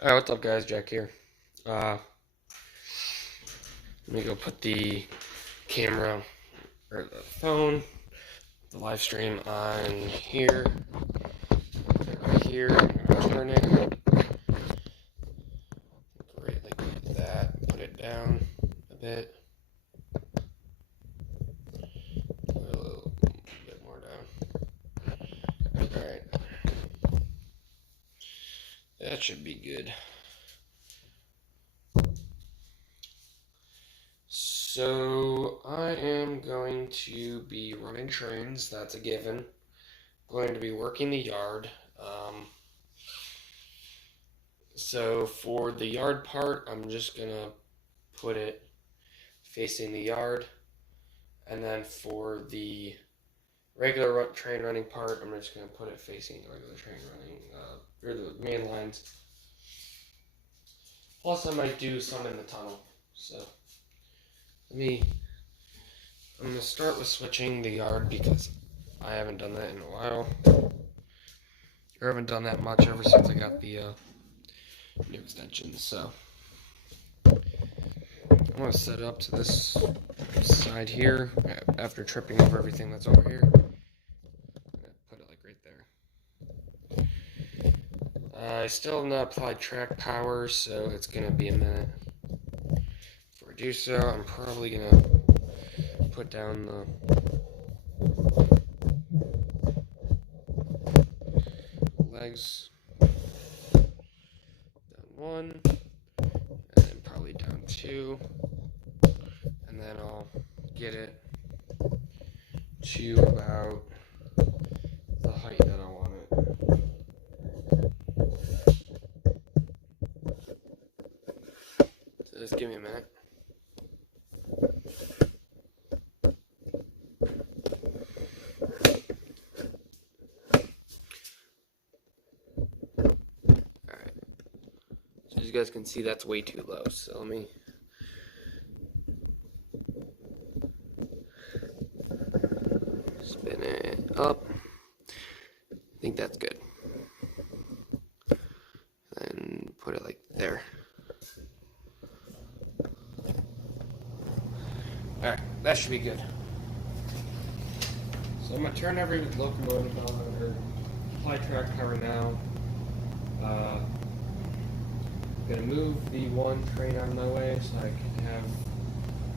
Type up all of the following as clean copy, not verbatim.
Alright, what's up guys, Jack here. Let me go put the camera, or the phone, the live stream on here, right here, turn it, right like that, put it down a bit, put it a little bit more down. Alright, that should be good. So, I am going to be running trains, that's a given. Going to be working the yard. So for the yard part, I'm just gonna put it facing the yard, and then for the regular train running part, I'm just gonna put it facing the regular train running, or the main lines. Plus, I might do some in the tunnel. So I'm gonna start with switching the yard because I haven't done that in a while. I haven't done that much ever since I got the new extensions. So I'm gonna set it up to this side here after tripping over everything that's over here. Put it like right there. I still have not applied track power, so it's gonna be a minute. Before I do so, I'm probably gonna put down the legs, down one, and then probably down two, and then I'll get it to about the height that I want it. So just give me a minute. Alright. So as you guys can see, that's way too low. So let me spin it up. I think that's good. And put it like there. Alright, that should be good. So I'm going to turn every locomotive on, or apply track power now. I'm going to move the one train out of my way so I can have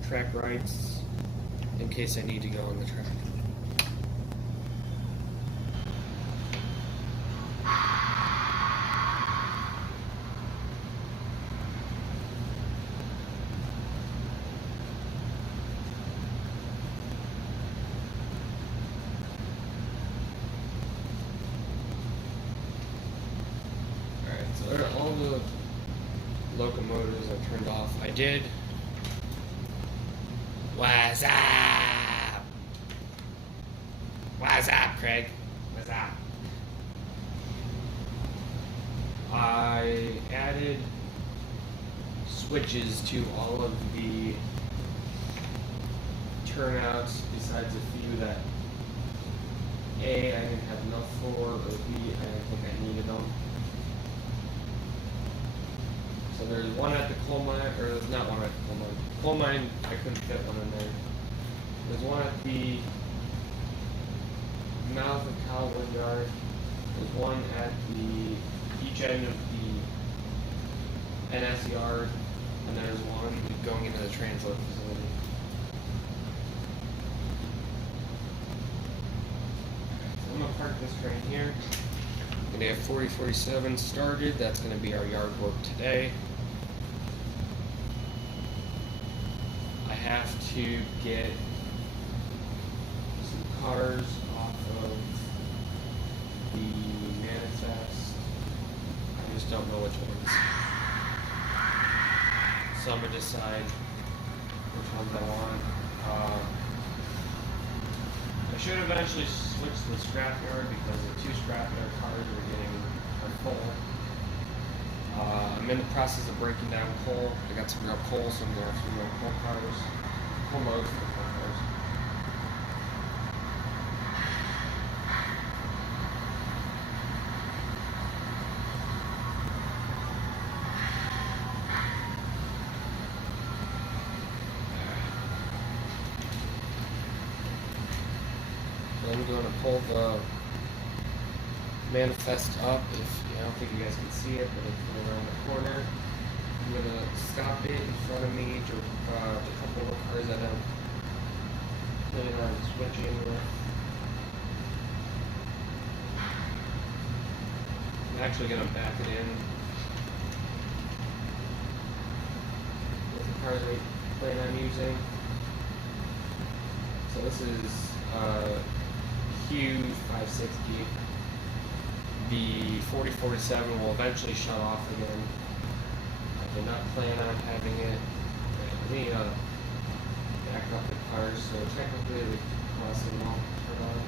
track rights in case I need to go on the track. All the locomotives I turned off. I did. What's up? What's up, Craig? What's up? I added switches to all of the turnouts besides a few that A, I didn't have enough for, or B, I didn't think I needed them. So there's one at the coal mine, or there's not one at the coal mine. Coal mine, I couldn't fit one in there. There's one at the mouth of Calwood Yard. There's one at the each end of the NS yard, and there's one going into the transload facility. So I'm gonna park this train here. I'm gonna have 4047 started. That's gonna be our yard work today. I have to get some cars off of the manifest. I just don't know which ones. So I'm gonna decide which ones I want. I should eventually switch to the scrapyard because the two scrapyard cars are full. I'm in the process of breaking down coal. I got some real coal, so I'm going to have some real coal cars. Coal loads for coal cars. pull the manifest up. I don't think you guys can see it, but it's around the corner. I'm gonna stop it in front of me to a couple of cars that I'm planning on switching with. I'm actually gonna back it in with the cars I plan on using. So this is Q 560. The 4047 will eventually shut off again. I did not plan on having it. Let me back up the cars, so technically the combustion won't turn on.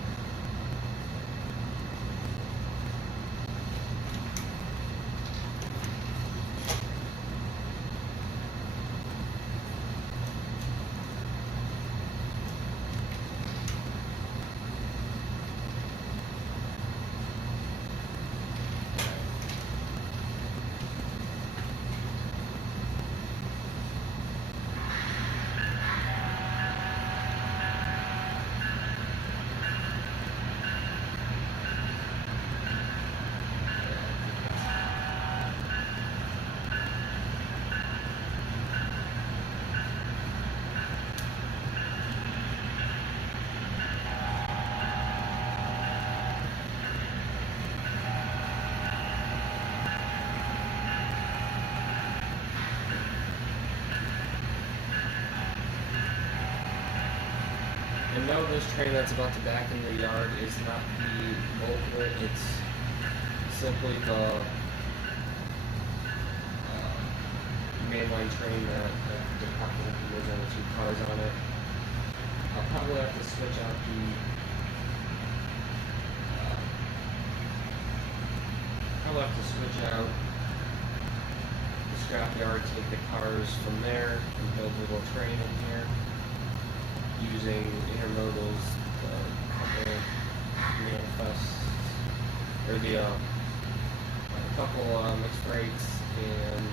And no, this train that's about to back in the yard is not the culprit, it's simply the mainline train that the department was on the 2 cars on it. I'll probably have to switch out the scrapyard, take the cars from there, and build a little train in here, using intermodals, couple manifests, or a couple mixed brakes, and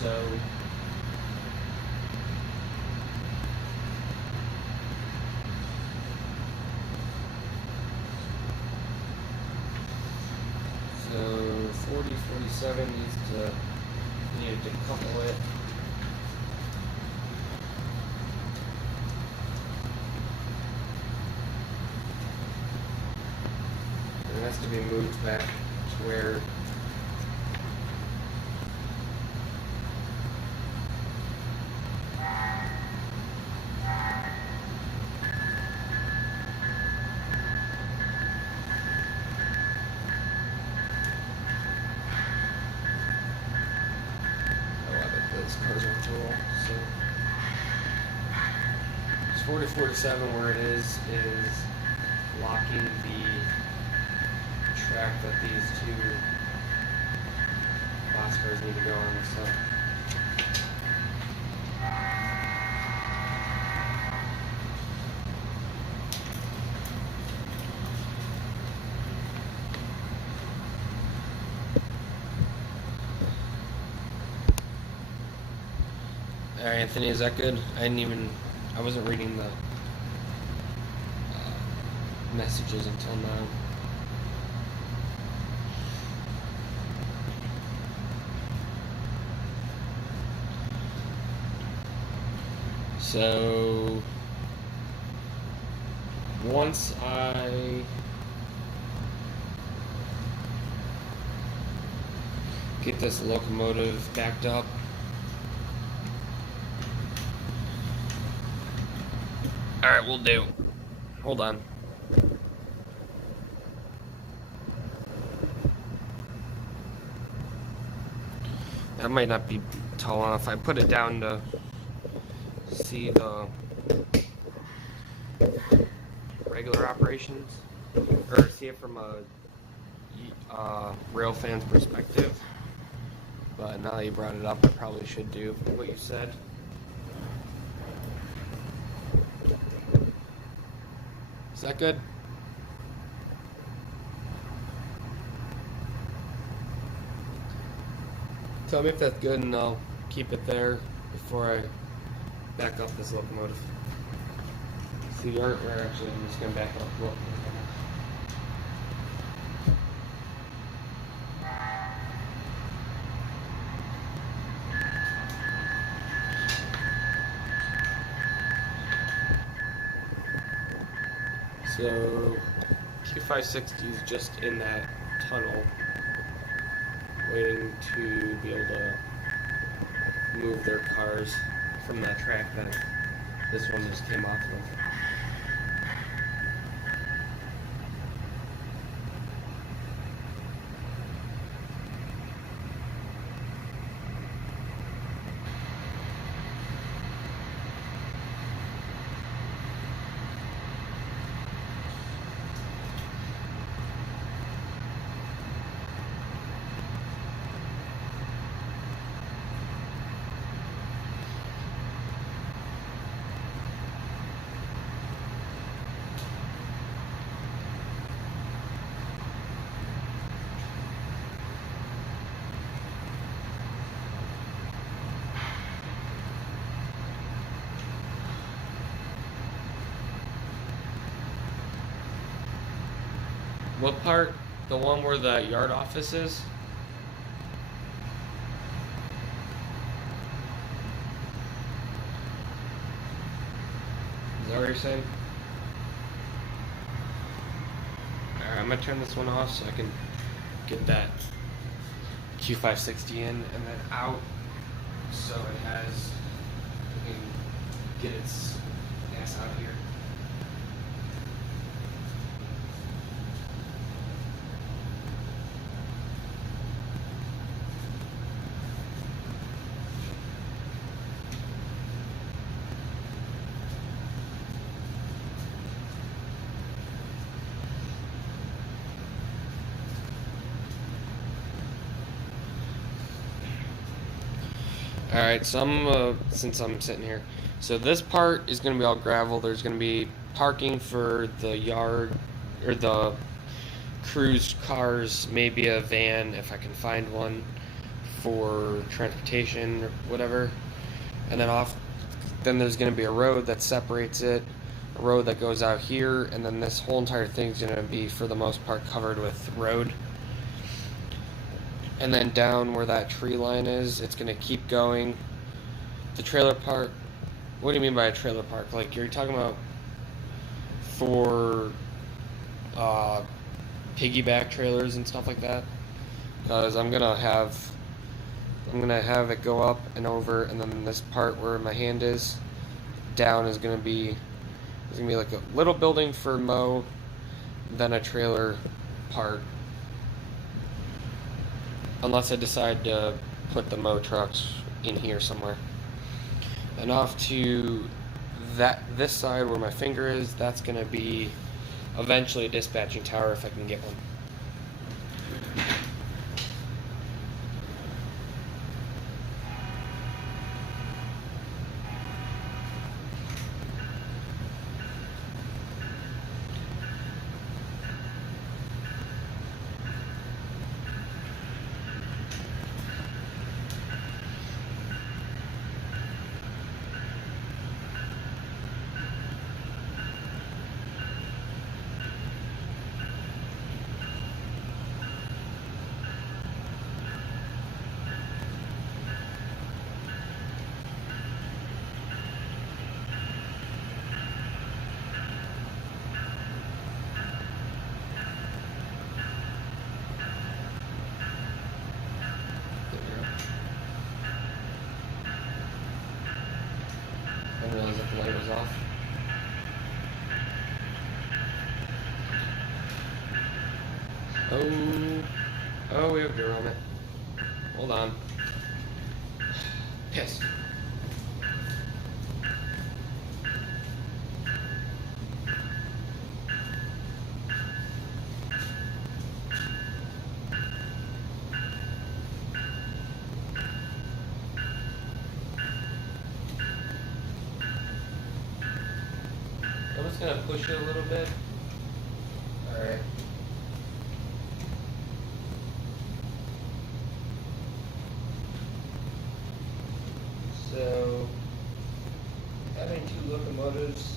so So 4047 needed to couple it. And it has to be moved back to where cars on the roll. So it's 4047 where it is locking the track that these 2 boxcars need to go on. So Alright, Anthony, is that good? I wasn't reading the messages until now. So, once I get this locomotive backed up, alright, we'll do. Hold on. That might not be tall enough. I put it down to see the regular operations, or see it from a rail fan's perspective. But now that you brought it up, I probably should do what you said. Is that good? Tell me if that's good and I'll keep it there before I back up this locomotive. the yard, or actually I'm just gonna back up. Look. So Q560 is just in that tunnel, waiting to be able to move their cars from that track that this one just came off of. What part? The one where the yard office is? Is that what you're saying? Alright, I'm gonna turn this one off so I can get that Q560 in and then out so it has, we can get its gas out here. Alright, so since I'm sitting here, so this part is going to be all gravel. There's going to be parking for the yard, or the cruise cars, maybe a van if I can find one for transportation or whatever. And then there's going to be a road that separates it, a road that goes out here, and then this whole entire thing is going to be, for the most part, covered with road. And then down where that tree line is, it's gonna keep going. The trailer park, what do you mean by a trailer park? Like, you're talking about for piggyback trailers and stuff like that? Because I'm gonna have it go up and over, and then this part where my hand is down is gonna be like a little building for mow, then a trailer part. Unless I decide to put the mow trucks in here somewhere. And off to this side where my finger is, that's going to be eventually a dispatching tower if I can get one. I didn't realize that the light was off. Oh, we have beer on it. Hold on. Piss. I'm just gonna push it a little bit. Alright. So, having two locomotives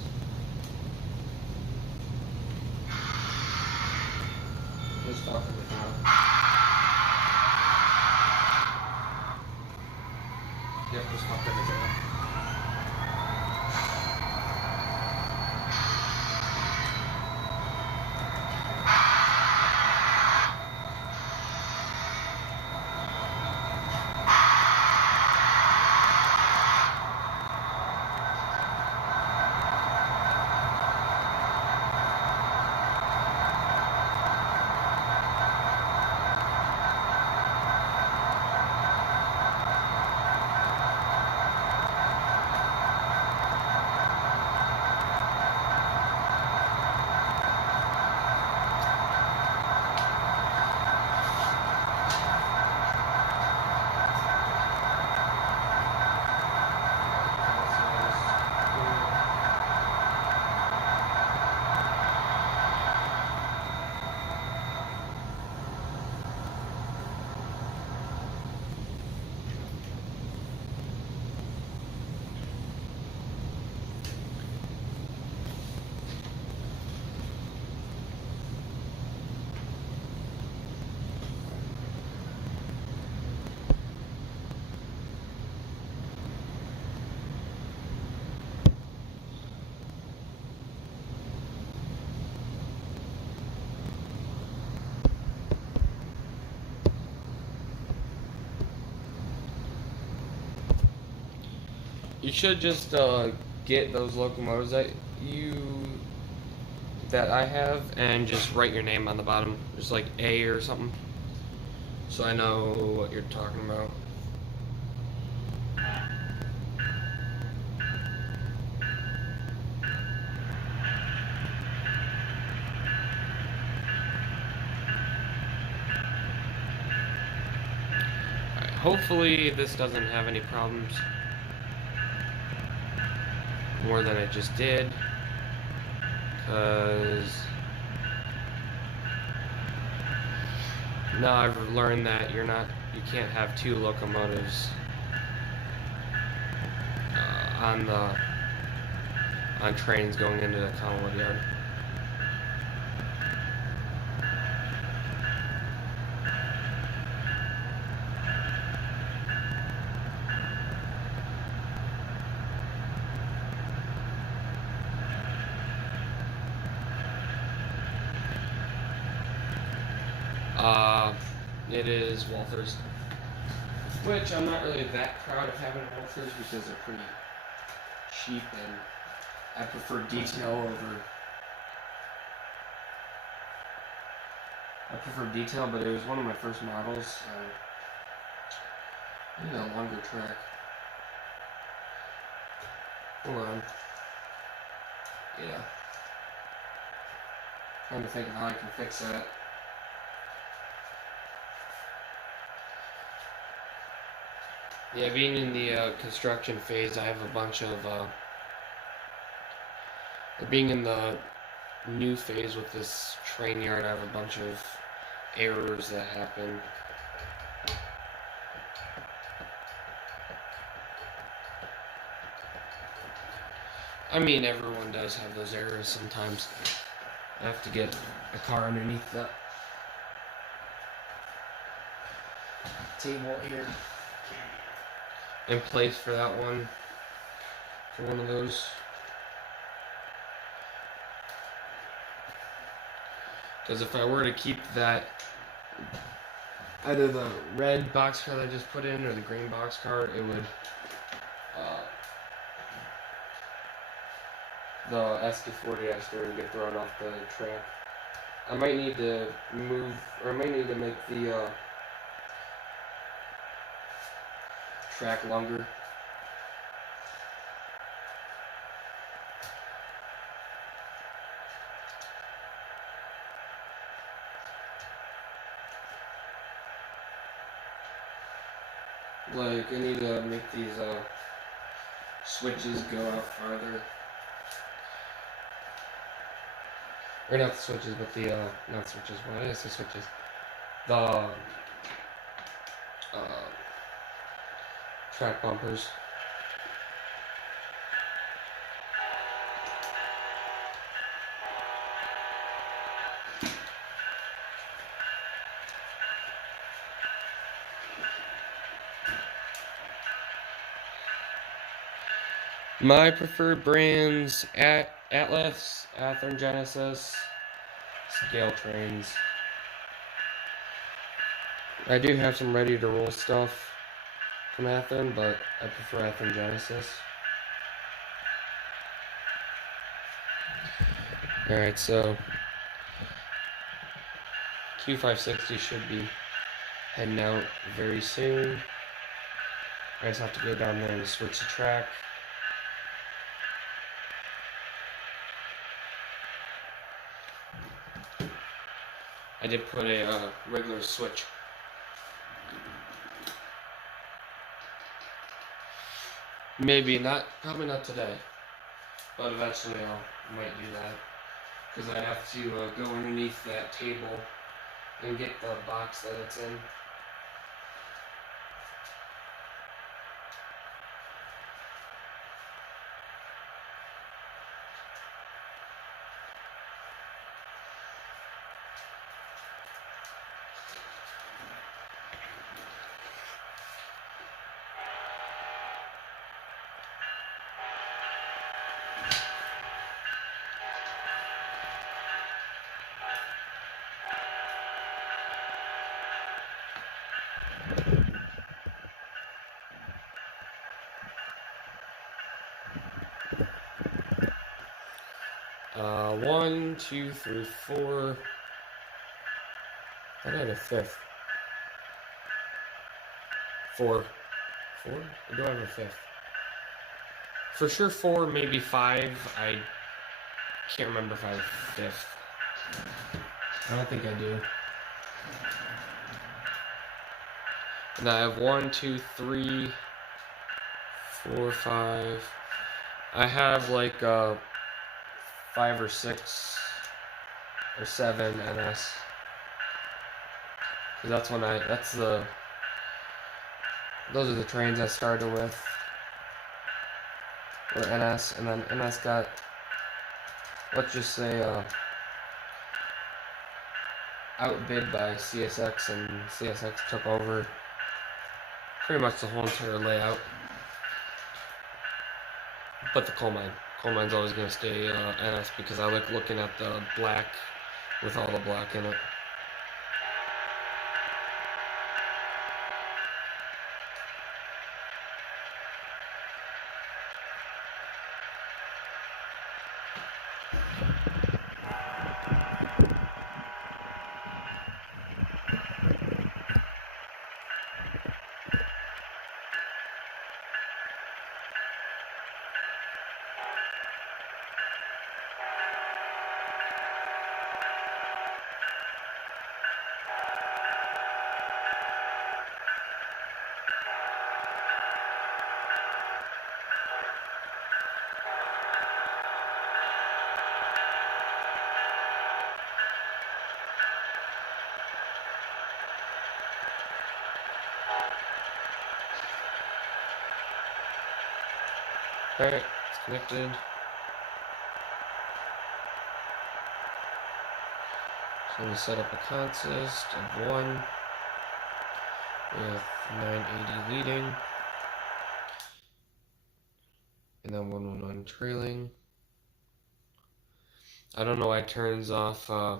You should just get those locomotives that I have and just write your name on the bottom, just like A or something, so I know what you're talking about. Alright, hopefully this doesn't have any problems more than it just did, because now I've learned that you can't have two locomotives on trains going into the Collinwood yard. It is Walthers, which I'm not really that proud of having Walthers because they're pretty cheap and I prefer detail over. But it was one of my first models. I need a longer track. Hold on. Yeah. Trying to think of how I can fix that. Yeah, being in the construction phase, I have a bunch of, being in the new phase with this train yard, I have a bunch of errors that happen. I mean, everyone does have those errors sometimes. I have to get a car underneath that table here in place for that one, for one of those. Because if I were to keep that, either the red boxcar that I just put in or the green boxcar, it would, the SK40 would get thrown off the track. I might need to move, or I might need to make the track longer. Like, I need to make these switches go out farther. Or not the switches, but the, not switches, what is the switches? The, track bumpers. My preferred brands: Atlas, Athearn Genesis, Scale Trains. I do have some ready to roll stuff from Athearn, but I prefer Athearn Genesis. Alright, so Q560 should be heading out very soon. I just have to go down there and switch the track. I did put a regular switch. Maybe not, probably not today, but eventually I might do that, because I have to go underneath that table and get the box that it's in. 1, 2, 3, 4. I had a fifth. 4. 4? Or do I have a fifth? For sure 4, maybe 5. I can't remember if I have a fifth. I don't think I do. And I have 1, 2, 3, 4, 5. I have like 5 or 6 or 7 NS. That's when those are the trains I started with. Or NS, and then NS got, let's just say, outbid by CSX, and CSX took over pretty much the whole entire layout. But the coal mine's always going to stay NS because I like looking at the black with all the black in it. Alright, it's connected. So we set up a consist of 1 with 980 leading, and then 111 trailing. I don't know why it turns off the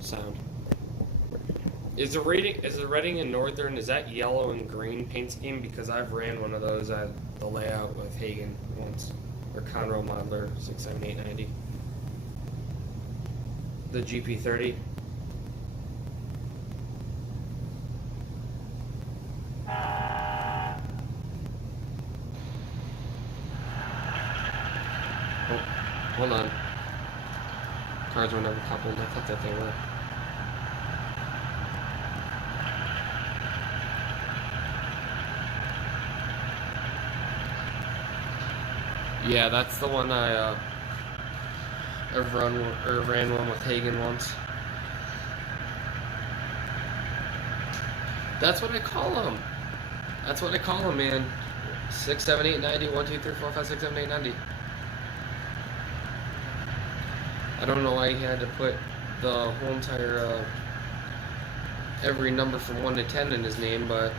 sound. Is the Reading and Northern, is that yellow and green paint scheme? Because I've ran one of those at the layout with Hagen once, or Conrail Modeler 67890. The GP30. Oh, hold on. Cars were never coupled. I thought that they were. Yeah, that's the one I've ran one with Hagen once. That's what I call them. That's what I call them, man. 6, 7, 8, 90. 1, 2, 3, 4, 5, 6, 7, 8, 90. I don't know why he had to put the whole entire every number from 1 to 10 in his name, but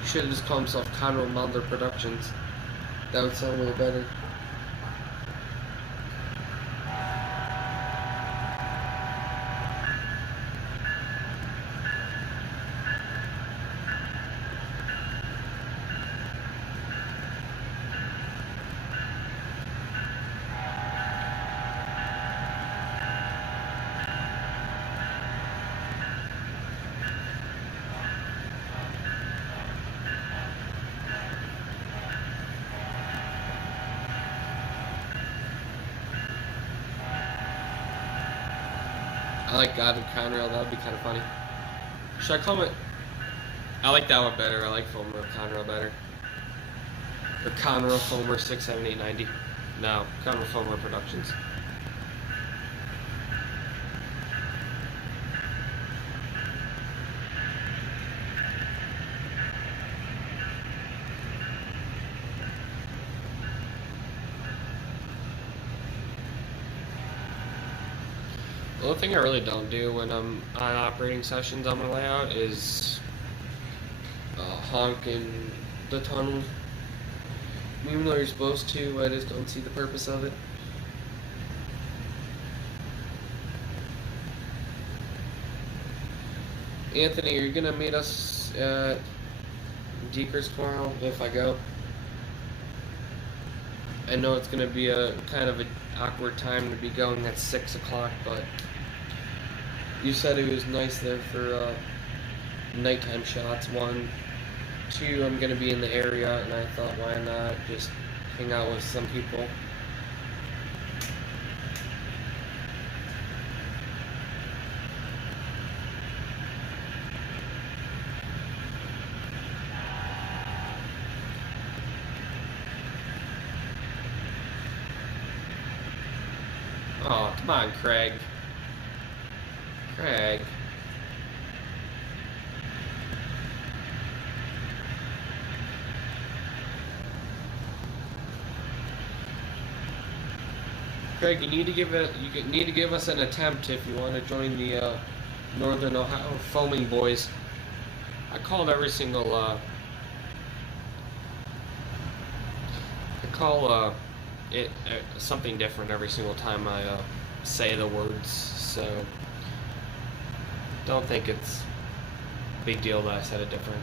he should have just called himself Conrail Modeler Productions. That would sound a little better. I like God and Conrail, that would be kind of funny. Should I call it? I like that one better. I like Foamer Conrail better. Or Conrail Foamer 6, 7, 8, 90. No, Conrail Foamer Productions. The only thing I really don't do when I'm on operating sessions on my layout is honk in the tunnel. Even though you're supposed to, I just don't see the purpose of it. Anthony, are you gonna meet us at Deekers tomorrow if I go? I know it's gonna be a kind of an awkward time to be going at 6 o'clock, but you said it was nice there for nighttime shots. 1, 2, I'm gonna be in the area, and I thought, why not just hang out with some people. Oh, come on, Craig. Craig. Craig, you need to give us an attempt if you want to join the Northern Ohio Foaming Boys. I called every single I call it something different every single time I say the words, so don't think it's a big deal that I said it different.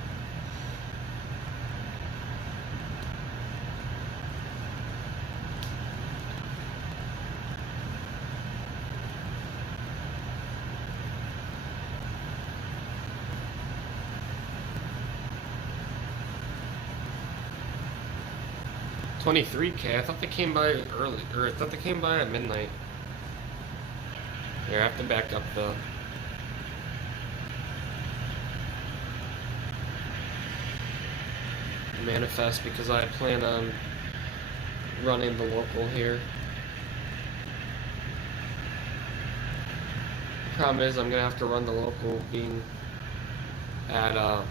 $23K. I thought they came by early, or I thought they came by at midnight. Here, I have to back up the manifest because I plan on running the local here. The problem is I'm gonna have to run the local being at oh.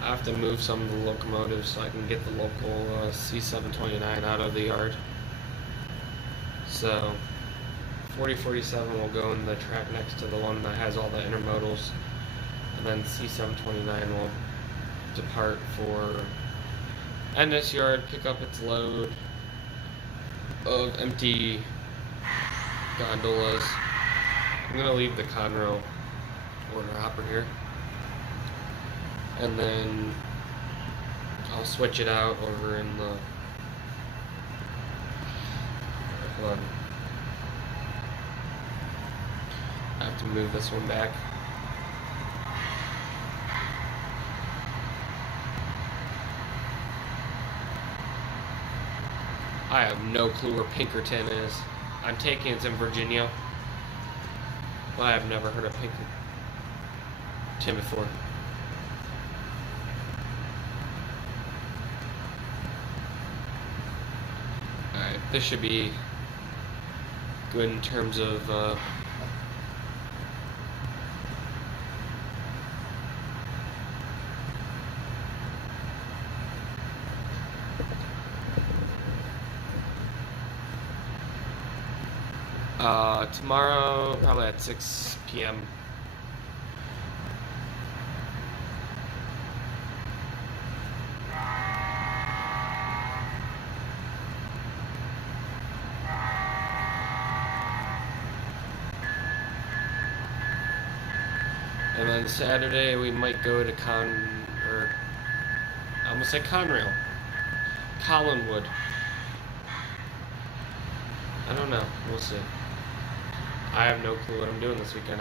I have to move some of the locomotives so I can get the local C729 out of the yard. So 4047 will go in the track next to the one that has all the intermodals, and then C729 will depart for NS yard, pick up its load of empty gondolas. I'm gonna leave the Conrail order hopper here, and then I'll switch it out over in the hold on. I have to move this one back. I have no clue where Pinkerton is. I'm taking it's in Virginia. Well, I have never heard of Pinkerton before. Alright, this should be good in terms of tomorrow, probably at 6 p.m. And then Saturday we might go to I almost said Conrail. Collinwood. I don't know. We'll see. I have no clue what I'm doing this weekend.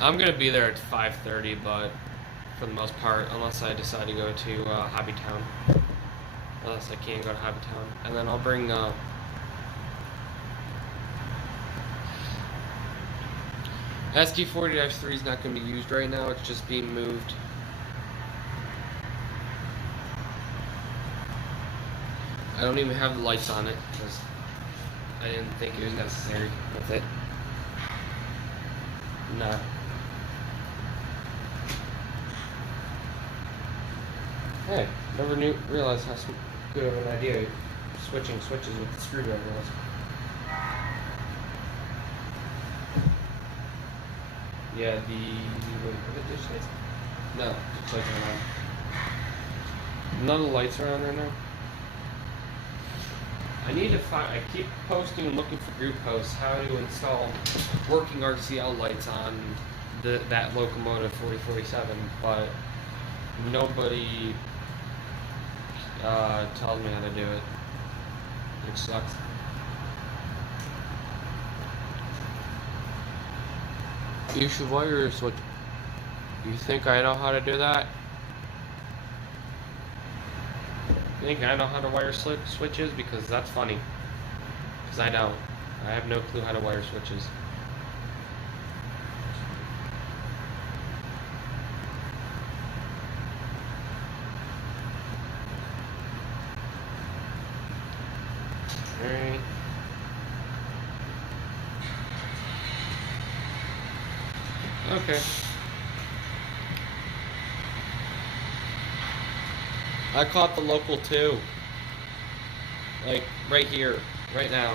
I'm gonna be there at 5:30, but for the most part, unless I decide to go to Hobbytown, unless I can't go to Hobbytown, and then I'll bring ST40-3 is not going to be used right now. It's just being moved. I don't even have the lights on it because I didn't think it was necessary with it. No. Hey. Never knew realized how good of an idea switching switches with the screwdriver was. Yeah, what did you say? No, the lights aren't on. None of the lights are on right now. I need to find. I keep posting and looking for group posts how to install working RCL lights on that locomotive 4047, but nobody tells me how to do it, which sucks. You should wire your switch. You think I know how to do that? You think I know how to wire switches? Because that's funny. Because I don't. I have no clue how to wire switches. Alright. Okay. I caught the local too. Like, right here. Right now.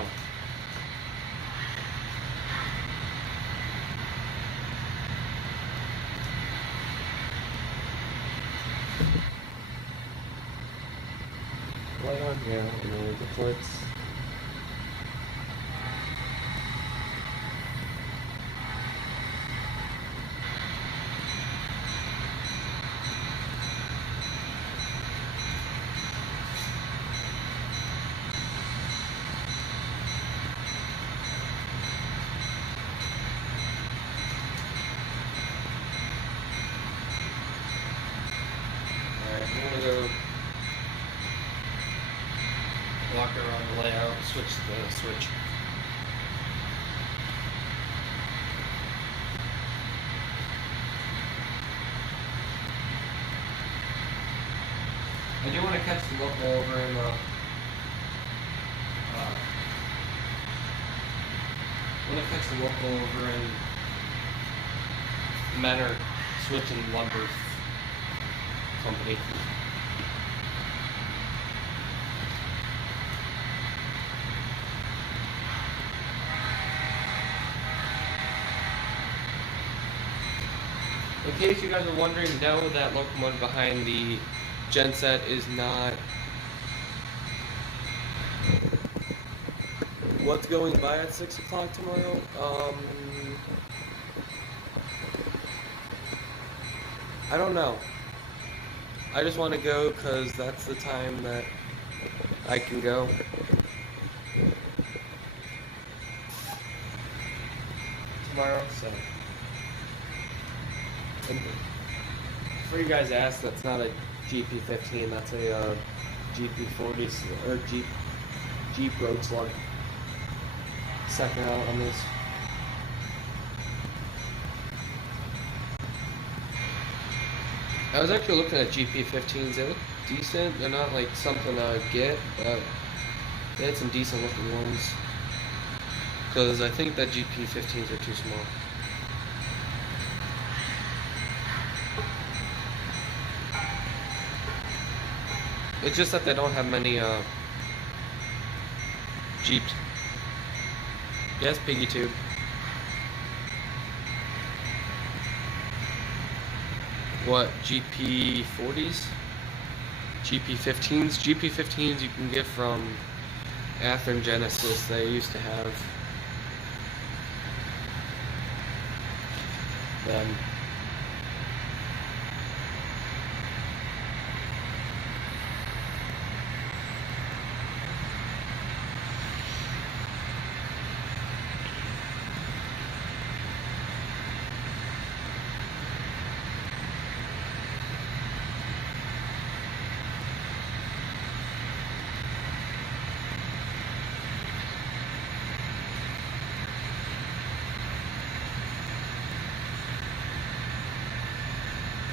Light on? Yeah, the lights. I'm gonna go walk around the layout, switch the switch. I do want to catch the local over in the Menor Switch and Lumber Company. In case you guys are wondering, no, that locomotive behind the genset is not what's going by at 6 o'clock tomorrow. I don't know. I just want to go because that's the time that I can go. Tomorrow, so. And before you guys ask, that's not a GP15, that's a GP40 or Jeep Road Slug. Second out on this. I was actually looking at GP15s. They look decent. They're not like something I would get, but they had some decent looking ones. Because I think that GP15s are too small. It's just that they don't have many Jeeps. Yes, Piggy Tube. What, GP40s? GP15s? GP15s you can get from Athearn Genesis. They used to have them.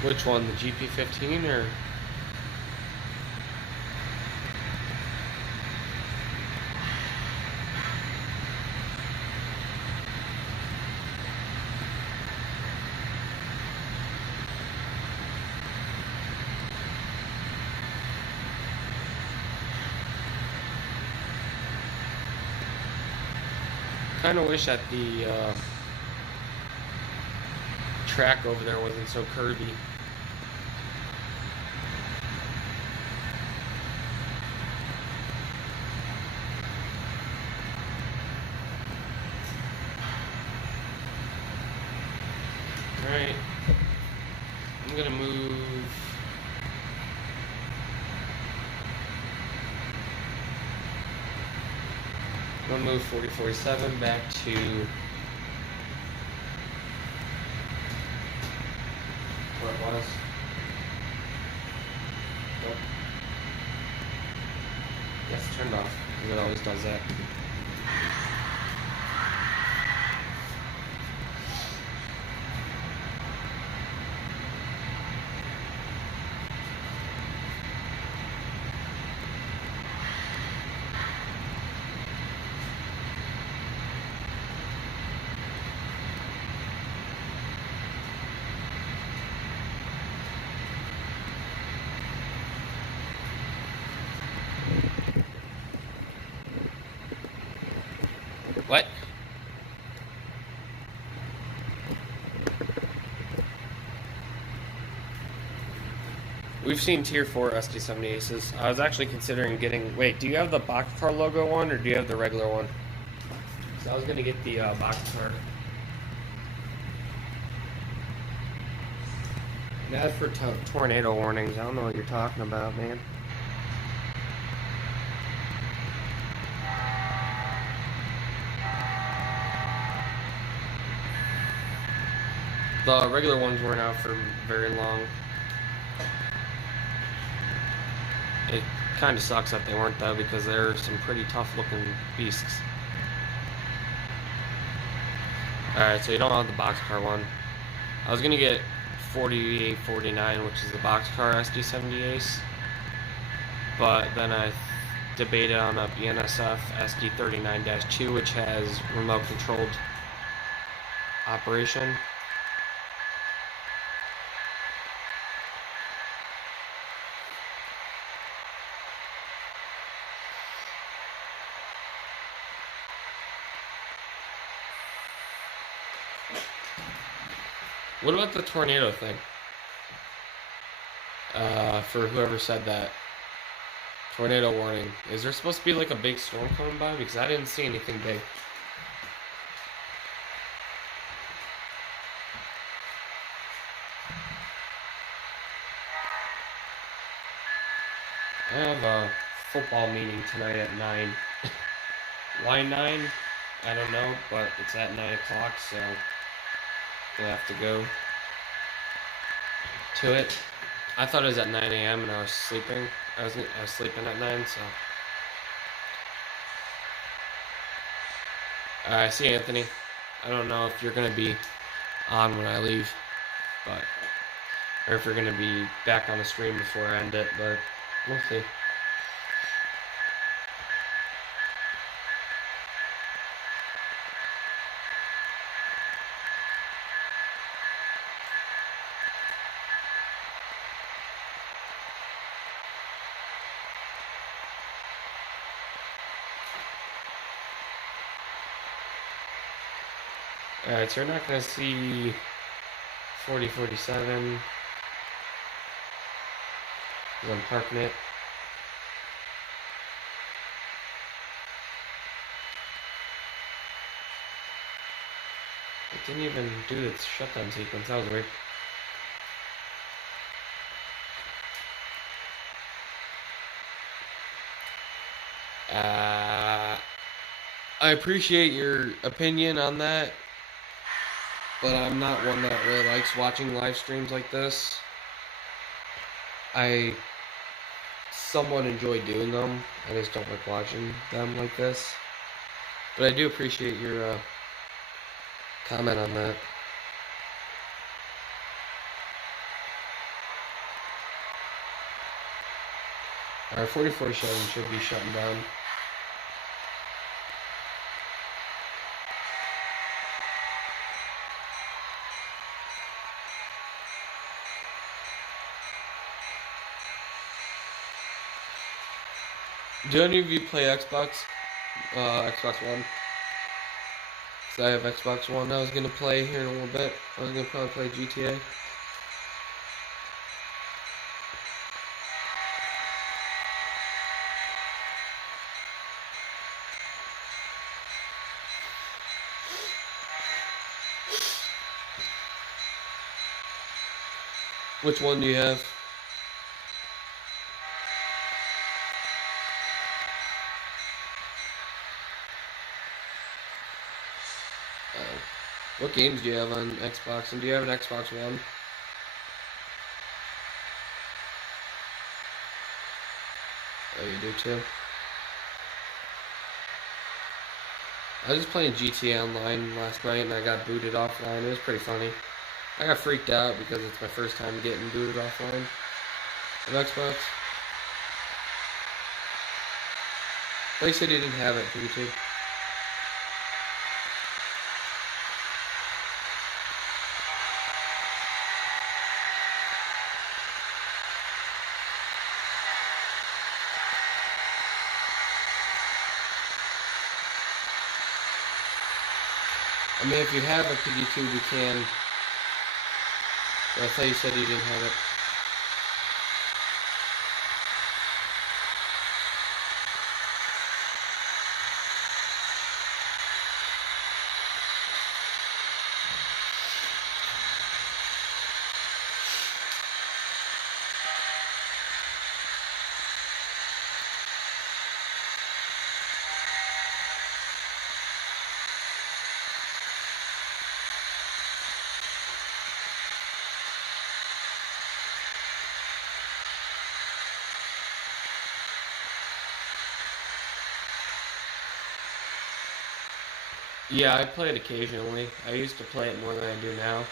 Which one, the GP15 or? kind of wish that the track over there wasn't so curvy. Alright, I'm gonna move. I'm gonna move 4047 back to where it was. Nope. Yes, turned off, because it always does that. What? We've seen Tier 4 SD70 Aces. I was actually considering getting... Wait, do you have the Boxcar logo one, or do you have the regular one? So I was going to get the Boxcar. And as for tornado warnings, I don't know what you're talking about, man. The regular ones weren't out for very long. It kind of sucks that they weren't, though, because they're some pretty tough-looking beasts. Alright, so you don't have the Boxcar one. I was going to get 4849, which is the Boxcar SD70 Ace. But then I debated on a BNSF SD39-2, which has remote-controlled operation. What about the tornado thing? For whoever said that. Tornado warning. Is there supposed to be like a big storm coming by? Because I didn't see anything big. I have a football meeting tonight at 9. Why 9? I don't know, but it's at 9 o'clock, so we'll have to go to it. I thought it was at 9 a.m. and I was sleeping. I was sleeping at 9, so. I see Anthony. I don't know if you're going to be on when I leave, but, or if you're going to be back on the stream before I end it, but we'll see. Alright, so you're not going to see 4047 because I'm parking it. It didn't even do the shutdown sequence, that was weird. I appreciate your opinion on that, but I'm not one that really likes watching live streams like this. I somewhat enjoy doing them. I just don't like watching them like this. But I do appreciate your comment on that. Our 4047 should be shutting down. Do any of you play Xbox? Xbox One? So I have Xbox One I was going to play here in a little bit. I was going to probably play GTA. Which one do you have? What games do you have on Xbox? And do you have an Xbox One? Oh, you do too? I was just playing GTA Online last night and I got booted offline. It was pretty funny. I got freaked out because it's my first time getting booted offline of Xbox. They said he didn't have it for YouTube. I mean, if you have it for YouTube, you can. But I thought you said you didn't have it. Yeah, I play it occasionally. I used to play it more than I do now.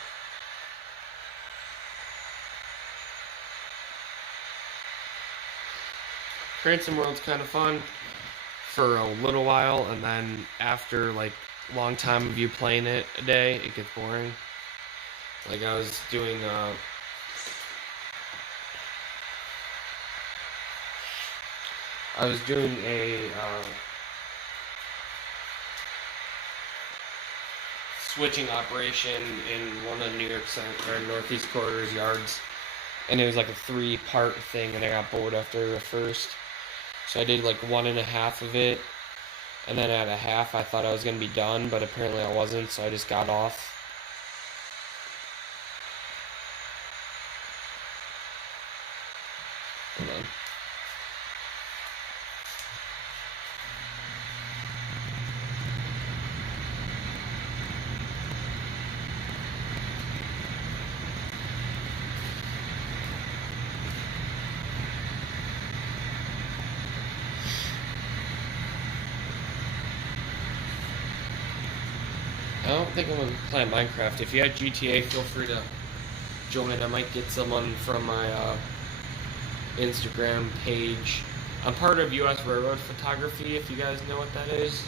Cranston World's kind of fun for a little while, and then after like a long time of you playing it a day, it gets boring. Like I was doing a switching operation in one of New York or Northeast Corridor's yards, and it was like a 3-part thing, and I got bored after the first. So I did like 1.5 of it, and then at a half I thought I was gonna be done, but apparently I wasn't, so I just got off. Hold on. I don't think I'm gonna play Minecraft. If you had GTA, feel free to join. I might get someone from my Instagram page. I'm part of U.S. Railroad Photography, if you guys know what that is.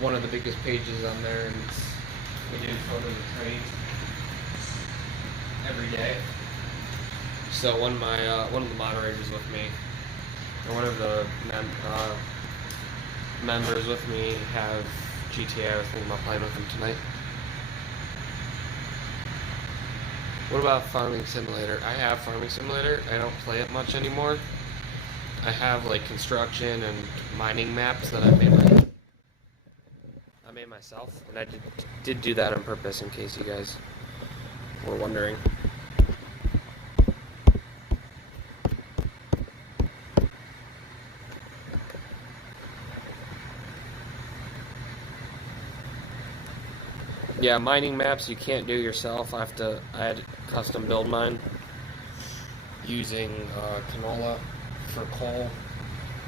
One of the biggest pages on there, and we do photos of trains every day. So one of the moderators with me, or one of the members with me have GTA. I was thinking about playing with them tonight. What about Farming Simulator? I have Farming Simulator. I don't play it much anymore. I have like construction and mining maps that I made myself, and I did do that on purpose in case you guys were wondering. Yeah, mining maps you can't do yourself. I had to custom build mine using canola for coal,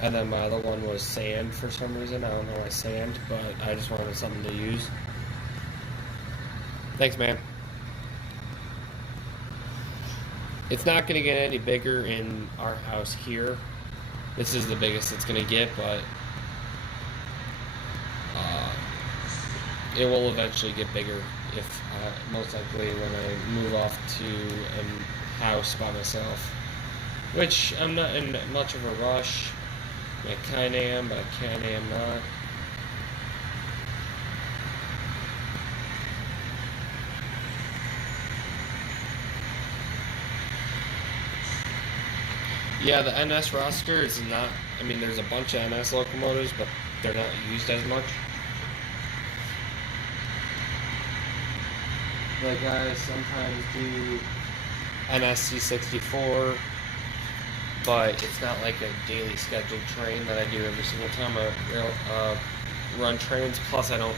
and then my other one was sand for some reason. I don't know why sand, but I just wanted something to use. Thanks, man. It's not going to get any bigger in our house here. This is the biggest it's going to get, but it will eventually get bigger, if most likely when I move off to a house by myself, which I'm not in much of a rush. I kind of am, but I kind of am not. Yeah, the NS roster is not. I mean, there's a bunch of NS locomotives, but they're not used as much. Like I sometimes do NSC64, but it's not like a daily scheduled train that I do every single time I run trains. Plus, uh,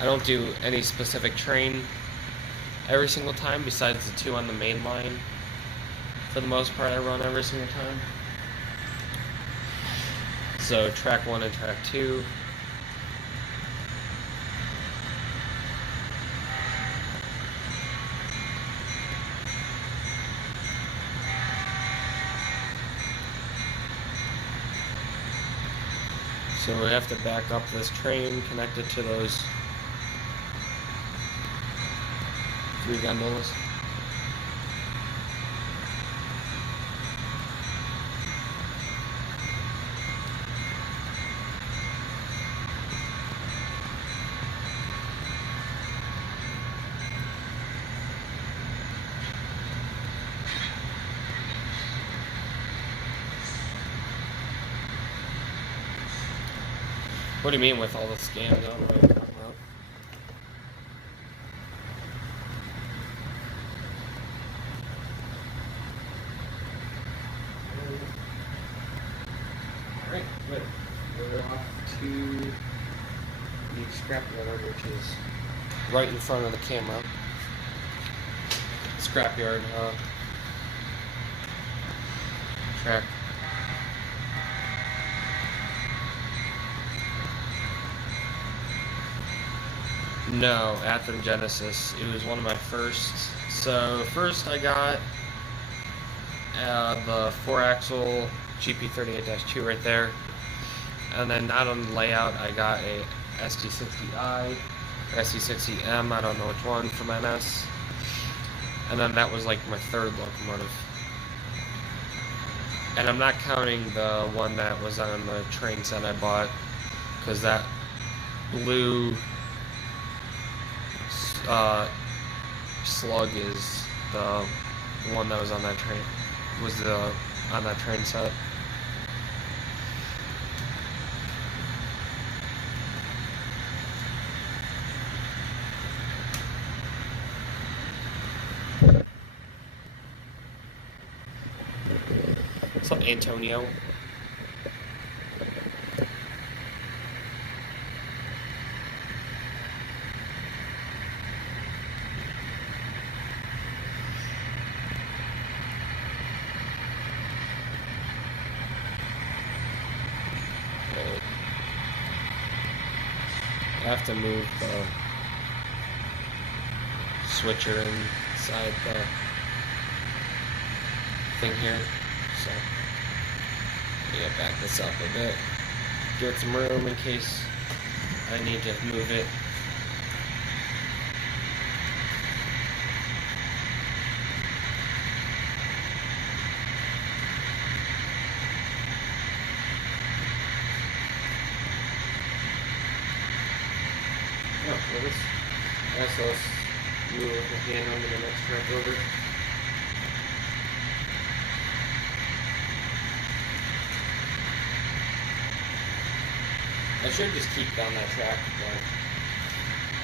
I don't do any specific train every single time besides the two on the main line. For the most part, I run every single time. So track 1 and track 2. So we have to back up this train connected to those 3 gondolas. What do you mean with all the scams? I don't know what you're talking about. Alright, good. We're off to the scrapyard, which is right in front of the camera. Scrapyard, track. No, Athearn Genesis. It was one of my first. So first I got the 4-axle GP38-2 right there, and then not on the layout I got a SD60i or SD60M, I don't know which one, from NS, and then that was like my third locomotive. And I'm not counting the one that was on the train set I bought, because that blue slug is the one that was on that train, on that train set. What's up, Antonio? I have to move the switcher inside the thing here, so I'm gonna back this up a bit, give it some room in case I need to move it. Also, let's move the hand onto the next track over. I should just keep down that track, but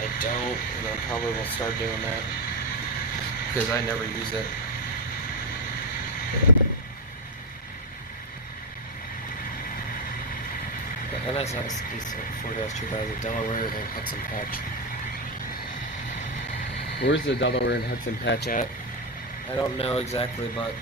I don't, and I probably will start doing that because I never use it. The NSS D4-2000 Delaware and Hudson Patch. Where's the Delaware and Hudson Patch at? I don't know exactly, but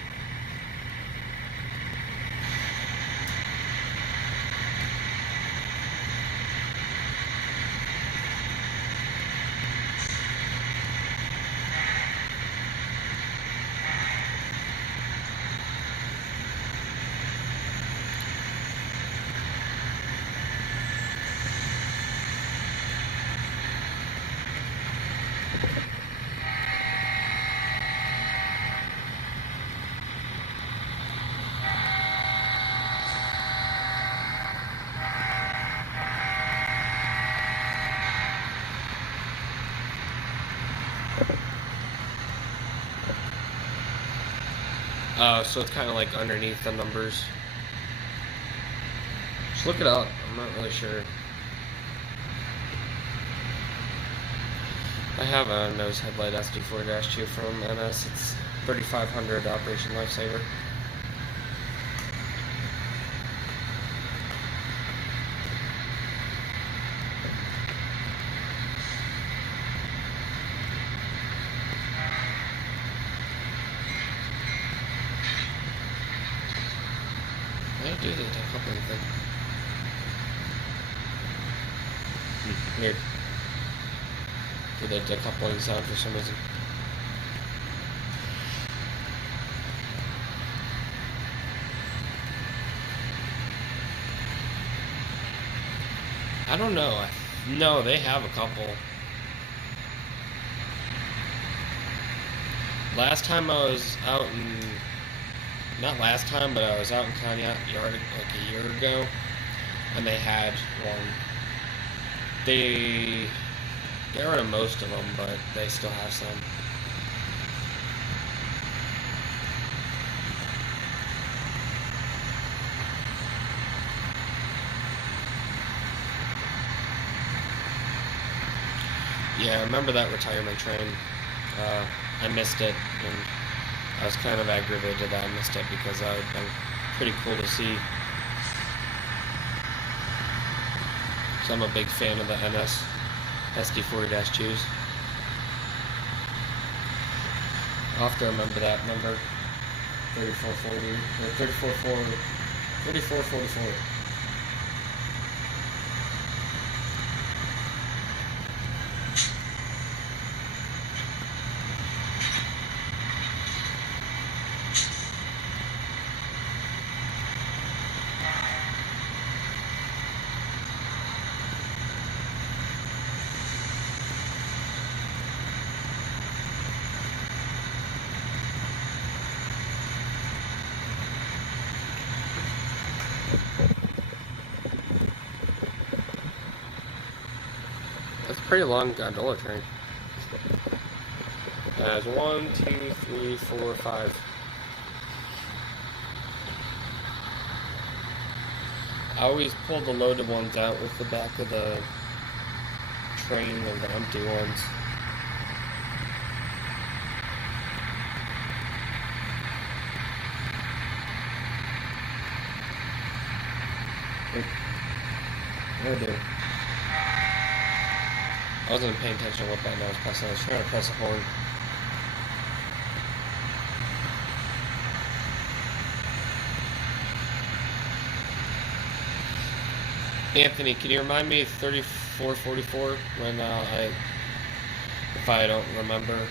So it's kind of like underneath the numbers. Just look it up. I'm not really sure. I have a nose headlight SD4-2 from NS. It's 3500 Operation Lifesaver. I do the decoupling thing. Weird. Do the decoupling sound for some reason. I don't know. No, they have a couple. Last time I was out in... Not last time, but I was out in Conneaut Yard like a year ago, and they had one. They got rid of most of them, but they still have some. Yeah, I remember that retirement train. I missed it, and I was kind of aggravated that I missed it because it would have been pretty cool to see. So I'm a big fan of the NS SD4-2s. I'll have to remember that number. 3440 or 3444. That's a pretty long gondola train. It has 1, 2, 3, 4, 5. I always pull the loaded ones out with the back of the train and the empty ones. What do I do? I wasn't paying attention to what button I was pressing. I was trying to press a horn. Anthony, can you remind me of 3444 when if I don't remember?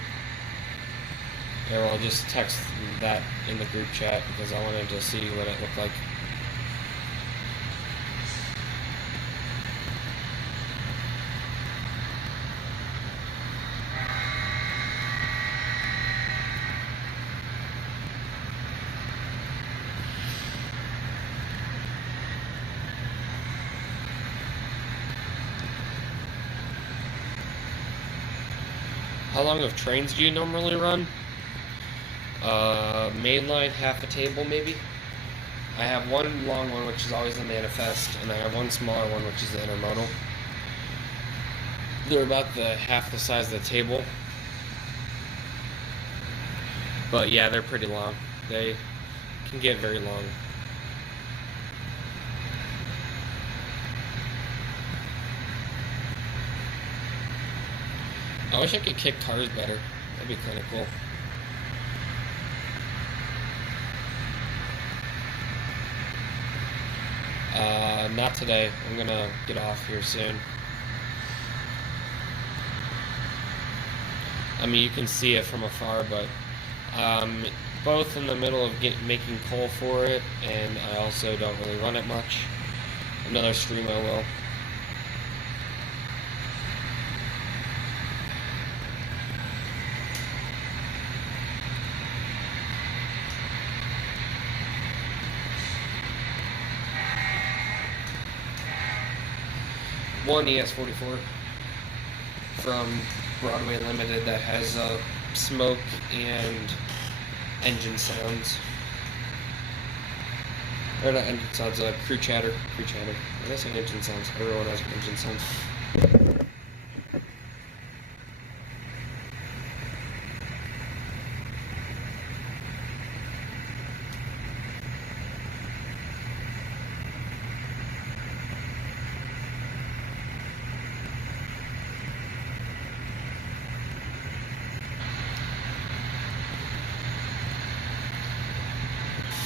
Or I'll just text that in the group chat because I wanted to see what it looked like. How long of trains do you normally run? Mainline, half a table maybe. I have one long one which is always the manifest, and I have one smaller one which is the intermodal. They're about half the size of the table. But yeah, they're pretty long. They can get very long. I wish I could kick cars better. That'd be kind of cool. Not today. I'm gonna get off here soon. I mean, you can see it from afar, but both in the middle of making coal for it, and I also don't really run it much. Another stream I will. One ES44 from Broadway Limited that has smoke and engine sounds. Or not engine sounds, crew chatter. Crew chatter. When I say engine sounds, everyone has engine sounds.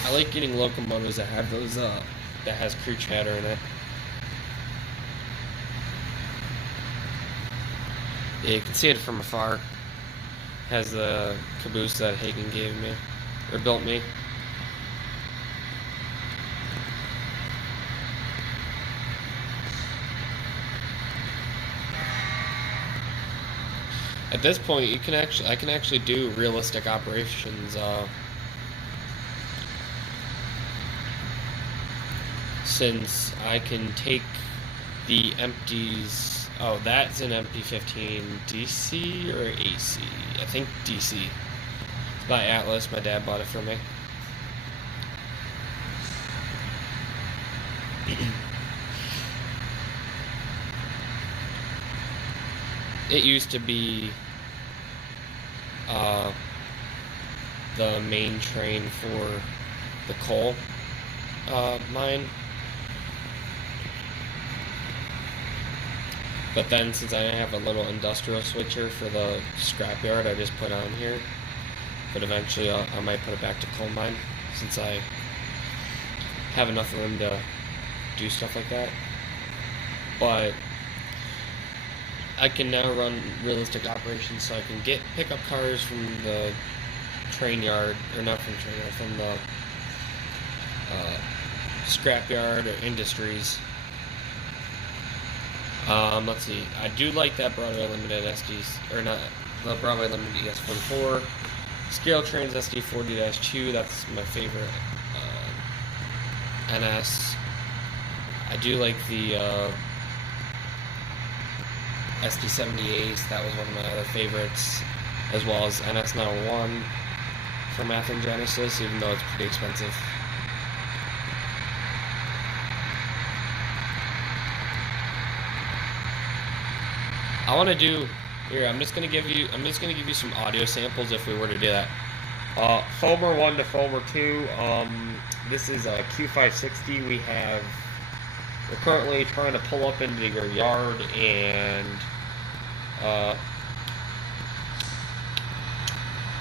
I like getting locomotives that have those, that has crew chatter in it. Yeah, you can see it from afar. Has the caboose that Hagen gave me, or built me. At this point, I can actually do realistic operations. Since I can take the empties. Oh, that's an MP15 DC or AC? I think DC. It's by Atlas. My dad bought it for me. It used to be the main train for the coal mine. But then, since I have a little industrial switcher for the scrapyard, I just put on here. But eventually, I might put it back to coal mine, since I have enough room to do stuff like that. But I can now run realistic operations, so I can pick up cars from the train yard, or not from the train yard, from the scrapyard or industries. Let's see. I do like that Broadway Limited SDs, or not, the Broadway Limited ES44. Scale Trains SD40-2, that's my favorite NS. I do like the SD70 that was one of my other favorites, as well as NS901 from Athearn Genesis, even though it's pretty expensive. I want to do here. I'm just gonna give you some audio samples if we were to do that. Fulmer 1 to Fulmer 2. This is a Q560. We're currently trying to pull up into your yard and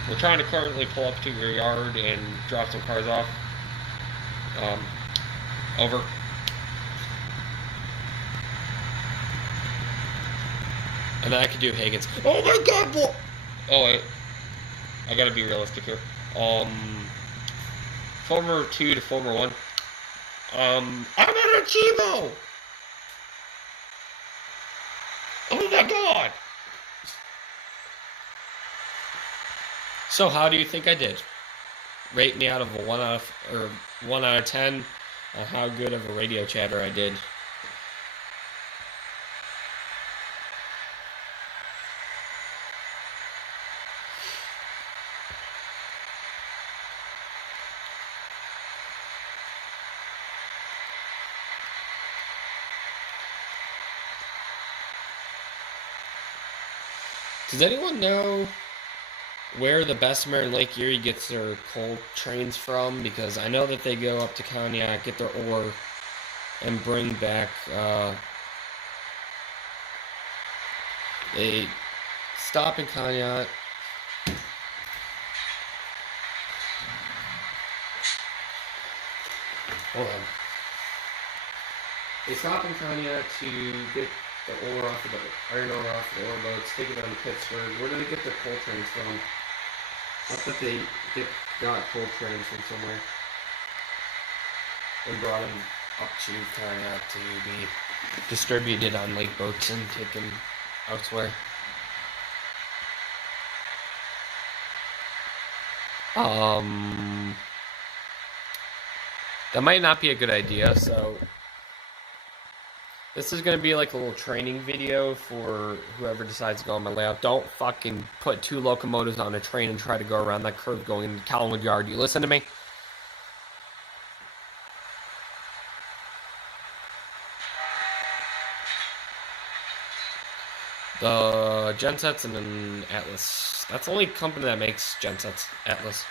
we're trying to currently pull up to your yard and drop some cars off. Over. And then I could do Hagen's. Oh my god, boy! Oh wait. I gotta be realistic here. Fulmer 2 to Fulmer 1. I'm on a Chivo! Oh my god! So how do you think I did? Rate me out of a 1 out of 10 on how good of a radio chatter I did. Does anyone know where the Bessemer and Lake Erie gets their coal trains from? Because I know that they go up to Conneaut, get their ore, and bring back, they stop in Conneaut. Hold on. They stop in Conneaut to get the ore off of the iron ore off the ore boats, take it down to Pittsburgh. Where do they get their coal trains from? I thought they got coal trains from somewhere and brought them up to Conneaut to be distributed on lake boats and taken elsewhere. That might not be a good idea, so this is going to be like a little training video for whoever decides to go on my layout. Don't fucking put 2 locomotives on a train and try to go around that curve going into Collinwood Yard. You listen to me? The Gensets and then Atlas. That's the only company that makes Gensets, Atlas.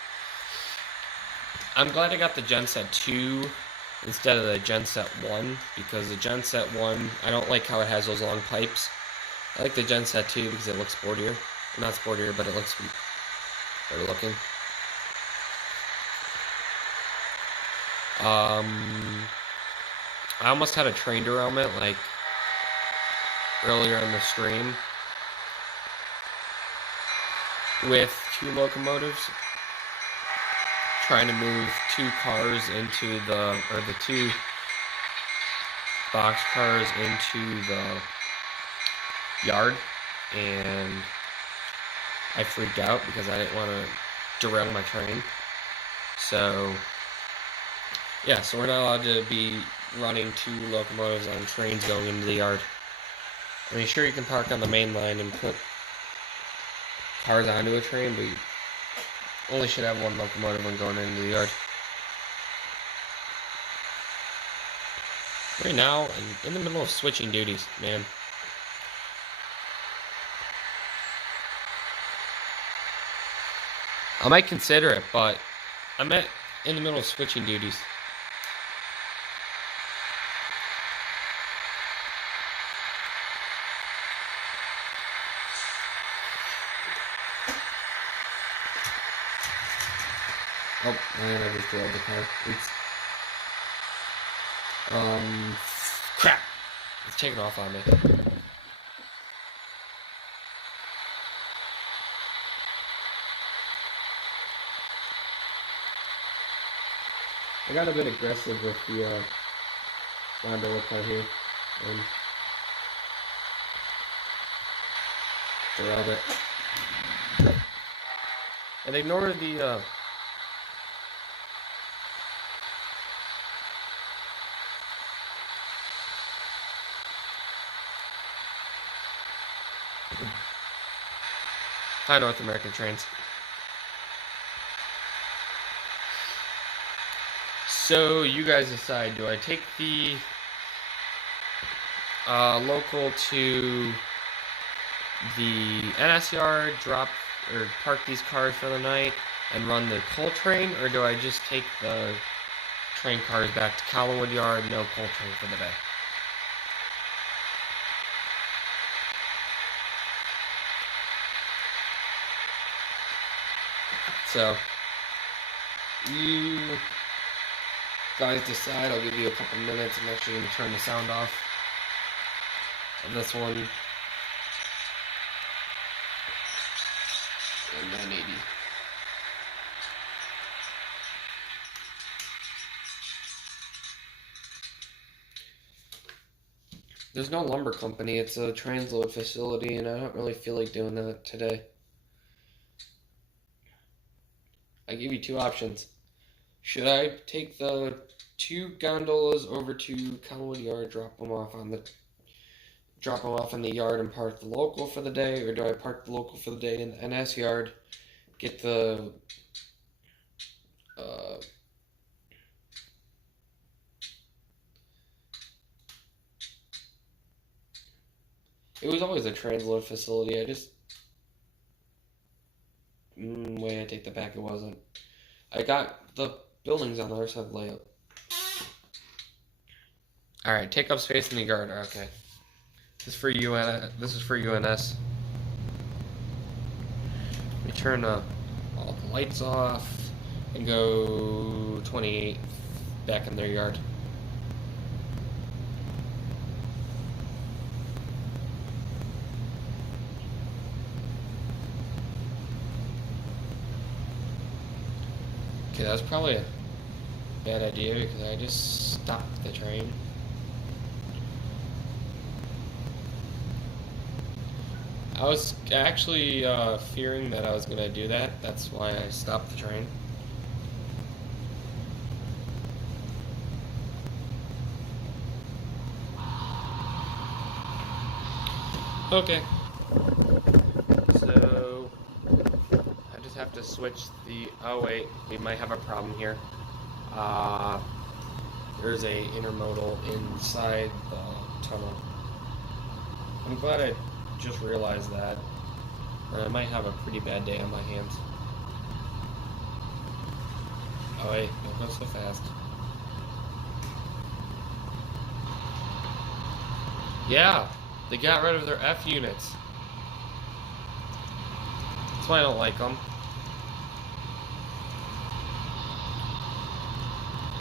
I'm glad I got the Genset 2 instead of the Genset 1, because the Genset 1, I don't like how it has those long pipes. I like the Genset 2 because it looks sportier. Not sportier, but it looks better looking. I almost had a train derailment, like, earlier in the stream with 2 locomotives trying to move 2 cars into the 2 box cars into the yard, and I freaked out because I didn't want to derail my train. So yeah, so we're not allowed to be running 2 locomotives on trains going into the yard. I mean, sure, you can park on the main line and put cars onto a train, but you only should have 1 locomotive when going into the yard. Right now, I'm in the middle of switching duties, man. I might consider it, but I'm in the middle of switching duties. Oh, man, I just drove the car. Oops. Crap! It's taking off on me. I got a bit aggressive with the gondola car here, and derailed it. And ignore the Hi, North American trains. So you guys decide, do I take the local to the NS yard, drop or park these cars for the night, and run the coal train, or do I just take the train cars back to Collinwood Yard, no coal train for the day? So you guys decide. I'll give you a couple minutes. I'm actually going to turn the sound off of this one. And 980. There's no lumber company. It's a transload facility, and I don't really feel like doing that today. I give you 2 options. Should I take the 2 gondolas over to Collinwood Yard, drop them off in the yard and park the local for the day, or do I park the local for the day in the NS yard, get the it was always a transload facility. I just wait, I take that back. It wasn't. I got the buildings on the other side of the layout. All right, take up space in the yard. Okay, this is for UN. This is for UNS. Let me turn all the lights off and go 28 back in their yard. Okay, that was probably a bad idea because I just stopped the train. I was actually fearing that I was going to do that. That's why I stopped the train. Okay. So I just have to switch the... Oh wait, we might have a problem here. There's a intermodal inside the tunnel. I'm glad I just realized that. I might have a pretty bad day on my hands. Oh wait, don't go so fast. Yeah, they got rid of their F units. That's why I don't like them.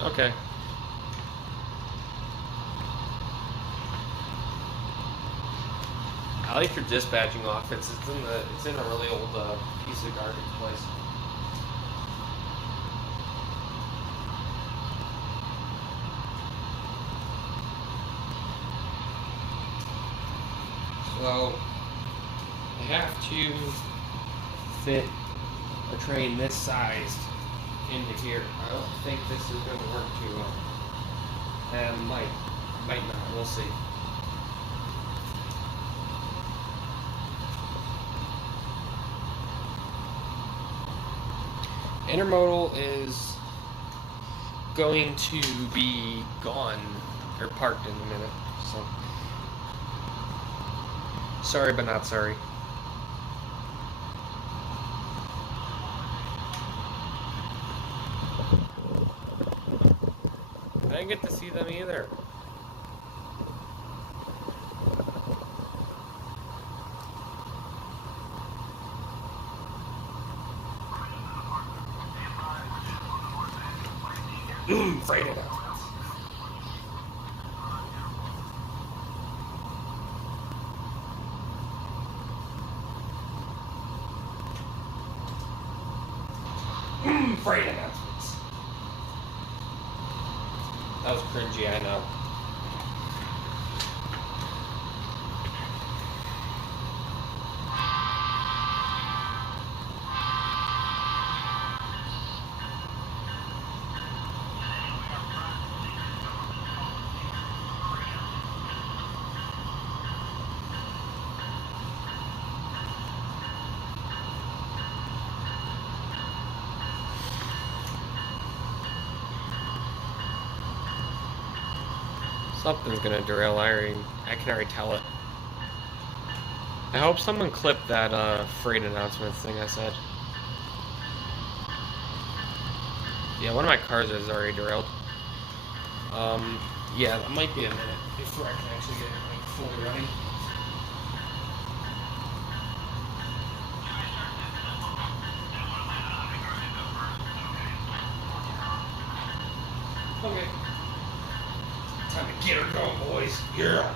Okay. I like your dispatching office. It's in a really old piece of garbage place. So I have to fit a train this sized into here. I don't think this is going to work too well. And might not. We'll see. Intermodal is going to be gone or parked in a minute. So sorry, but not sorry. I didn't get to see them either. Freight it out. Freight announcements. That was cringy, I know. Something's gonna derail. I can already tell it. I hope someone clipped that freight announcement thing I said. Yeah, one of my cars is already derailed. Yeah, that might be a minute before I can actually get it like fully running. Okay. Time to get her going, boys. Yeah.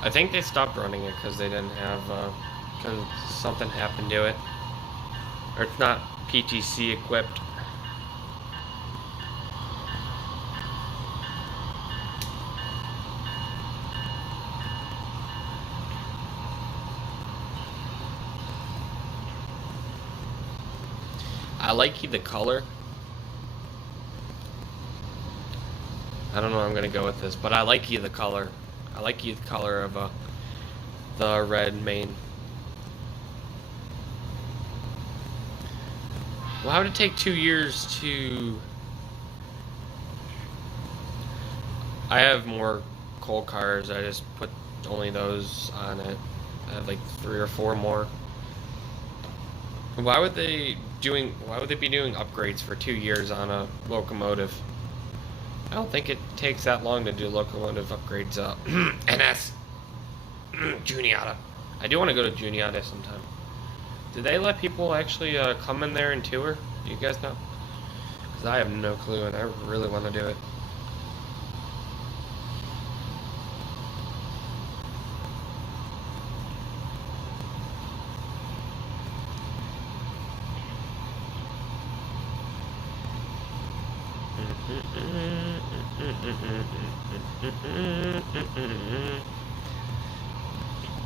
I think they stopped running it because they didn't have, because something happened to it. Or it's not PTC equipped. I like the color. I don't know how I'm gonna go with this, but I like the color. I like the color of the red main. Why would it take 2 years to... I have more coal cars. I just put only those on it. I have like 3 or 4 more. Why would they be doing upgrades for 2 years on a locomotive? I don't think it takes that long to do locomotive upgrades. NS Juniata. I do want to go to Juniata sometime. Do they let people actually come in there and tour? Do you guys know? Because I have no clue, and I really want to do it.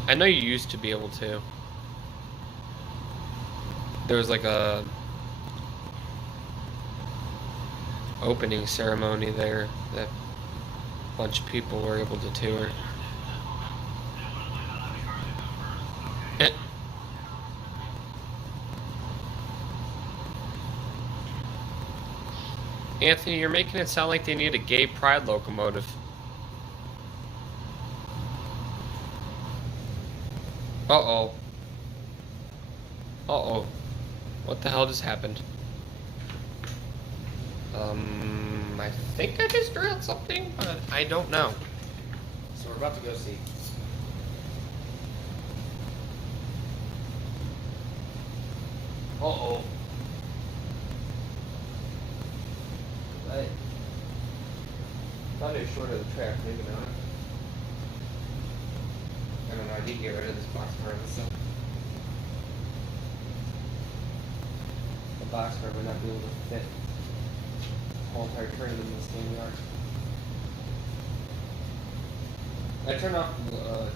I know you used to be able to. There was like a... opening ceremony there that a bunch of people were able to tour. Anthony, you're making it sound like they need a gay pride locomotive. Uh-oh. Uh-oh. What the hell just happened? I think I just drilled something, but I don't know. So we're about to go see. Uh-oh. I thought it was short of the track, maybe not. I don't know, I need to get rid of this box car and stuff. The box car would not be able to fit the whole entire train in the same yard. I turned off the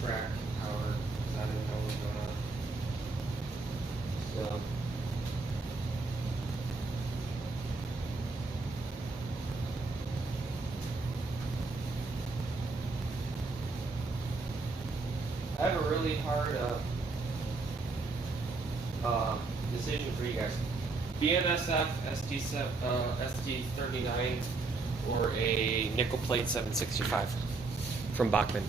track power because I didn't know what was going on. So I have a really hard decision for you guys. BNSF SD39 or a nickel plate 765 from Bachmann.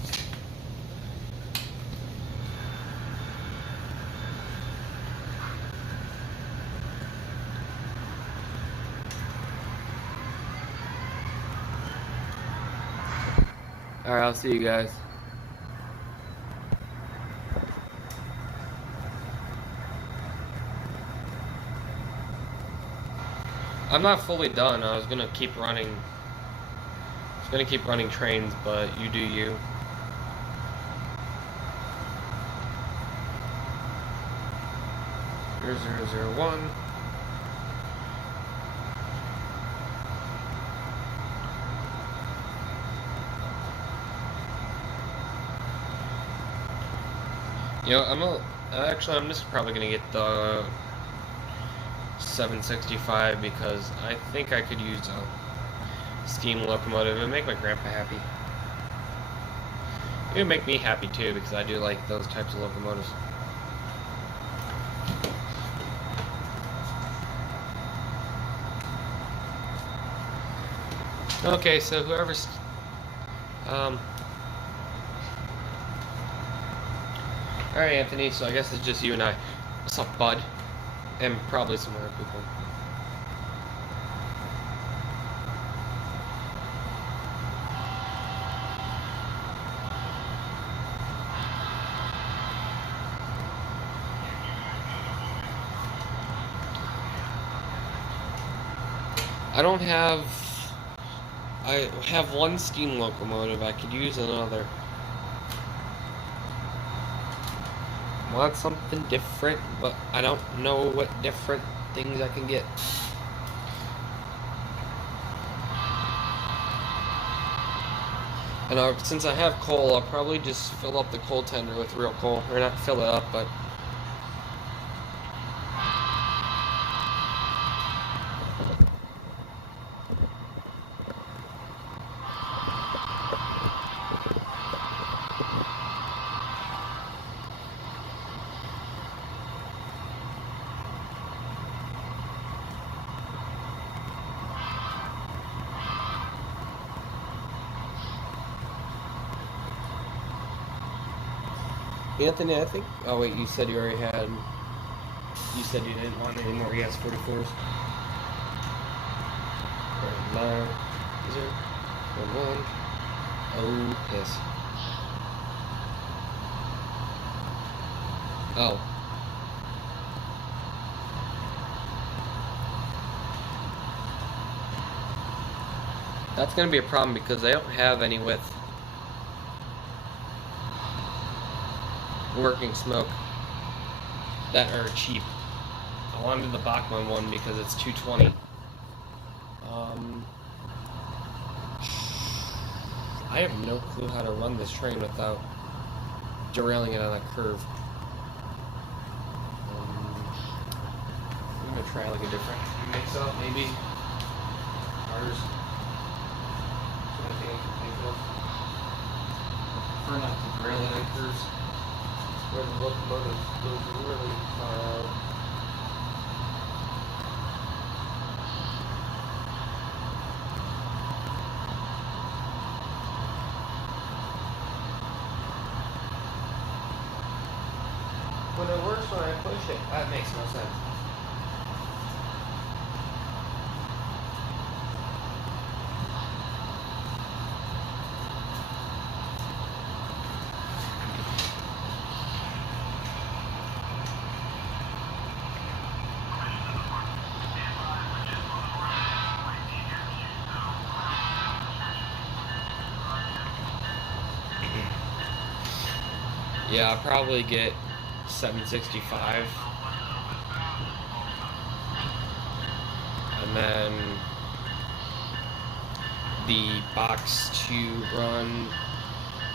Alright, I'll see you guys. I'm not fully done. I was gonna keep running trains, but you do you. Here's 001. You know, I'm just probably gonna get the 765 because I think I could use a steam locomotive. It would make my grandpa happy. It would make me happy too because I do like those types of locomotives. Okay, so whoever's alright, Anthony, so I guess it's just you and I. What's up, bud? And probably some other people. I have one steam locomotive. I could use another. Want something different, but I don't know what different things I can get. And since I have coal, I'll probably just fill up the coal tender with real coal. Or not fill it up, but Anthony, I think. Oh wait, you said you already had. You said you didn't want any more ES44s. 9, 0, 1. Oh, yes. Oh. That's gonna be a problem because they don't have any with working smoke that are cheap. I wanted the Bachmann one because it's 220. I have no clue how to run this train without derailing it on a curve. I'm gonna try like a different mix-up, maybe. Cars. That's what I think I can think of. I prefer not to rail anchors where the locomotive goes really far out. But it works when I push it. That makes no sense. Yeah, I'll probably get 765. And then the box to run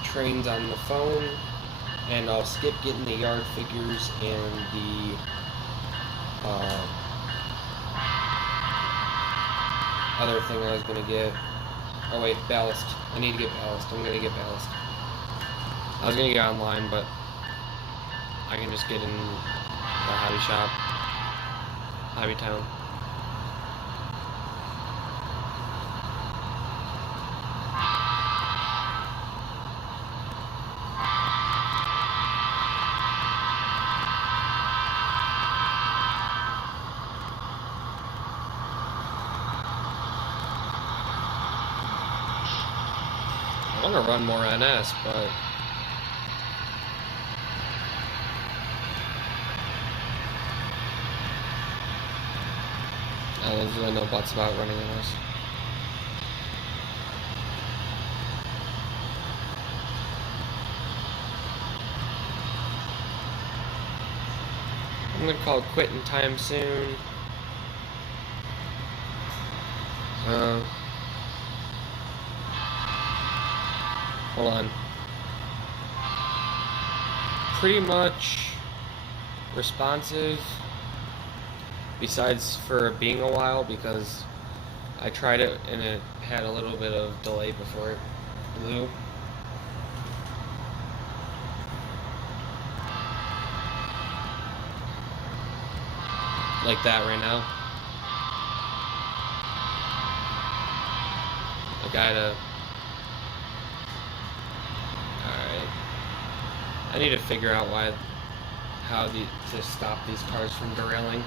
trains on the phone. And I'll skip getting the yard figures and the other thing I was going to get. Oh wait, ballast. I need to get ballast. I'm going to get ballast. I was going to get online, but I can just get in the hobby shop. Hobby Town. I want to run more NS, but there's really no buts about running NS. I'm gonna call it quitting time soon. Hold on. Pretty much responsive, besides for being a while, because I tried it and it had a little bit of delay before it blew. Like that right now. I gotta... Alright. I need to figure out how to stop these cars from derailing.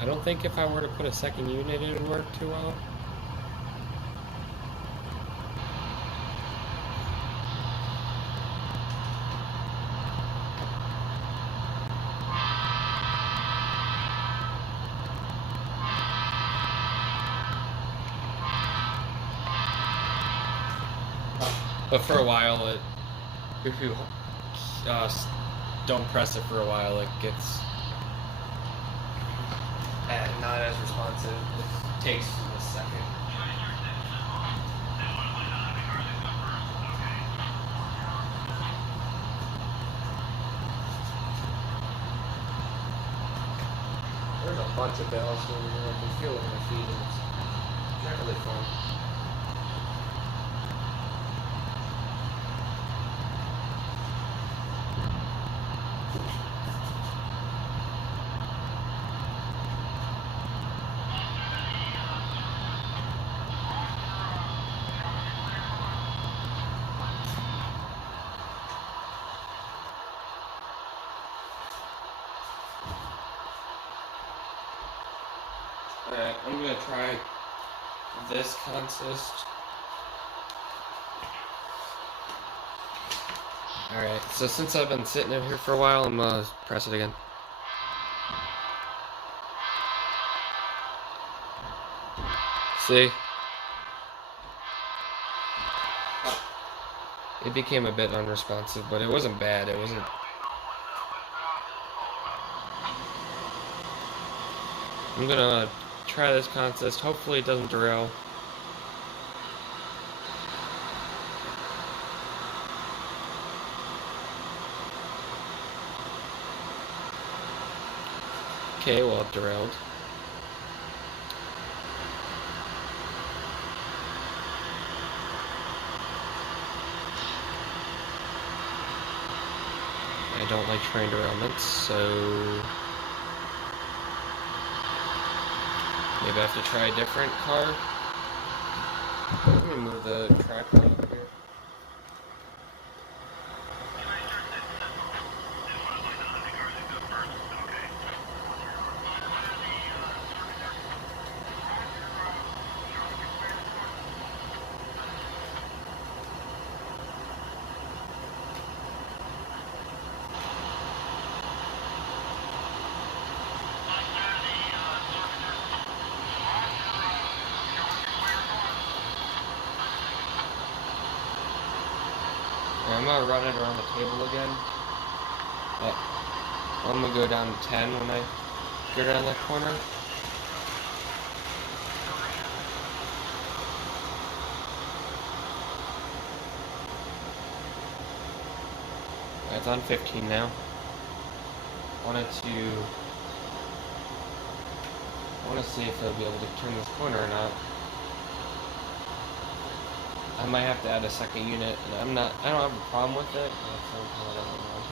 I don't think if I were to put a second unit, it would work too well. But for a while, if you don't press it for a while, it gets not as responsive. It takes a second. There's a bunch of bells over here. I can feel it in my feet, and it's not really fun. Alright, I'm gonna try this consist. Alright, so since I've been sitting in here for a while, I'm gonna press it again. See? It became a bit unresponsive, but it wasn't bad. It wasn't... I'm gonna try this consist. Hopefully it doesn't derail. Okay, well, it derailed. I don't like train derailments, so maybe I have to try a different car. Let me move the tripod up here. I'm gonna run it around the table again. I'm gonna go down to 10 when I go around that corner. It's on 15 now. I want to see if I'll be able to turn this corner or not. I might have to add a second unit, and I don't have a problem with it, but at the same time I don't want to.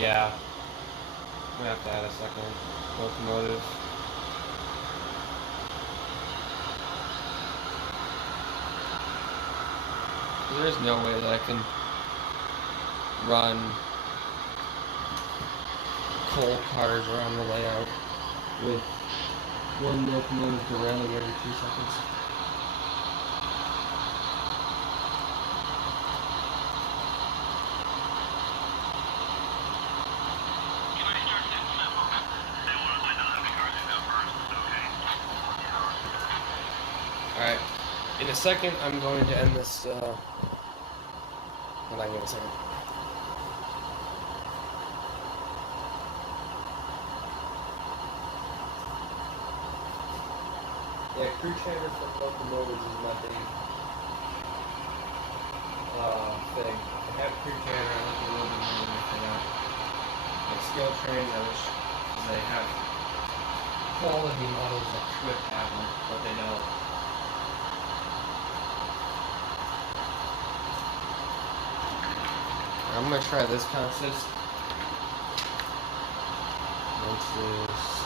Yeah. I'm gonna have to add a second locomotive. There's no way that I can run coal cars around the layout with one locomotive derailing every 2 seconds. Alright, in a second I'm going to end this, hold on, give me a second. Yeah, crew chambers for locomotives is my big thing. I have crew chamber, I like a little bit more than anything else. Like scale trains, I wish they have quality models that could have them, but they don't. I'm gonna try this consist. Let's do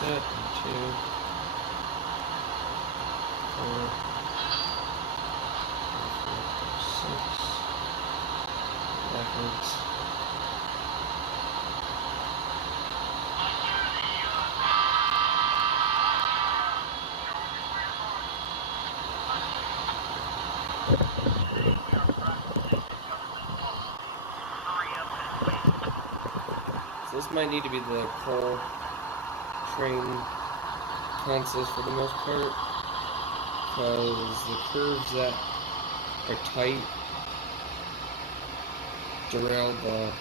set and 2. 4, 5, 6, backwards. So this might need to be the coal train consist for the most part, because the curves that are tight derail the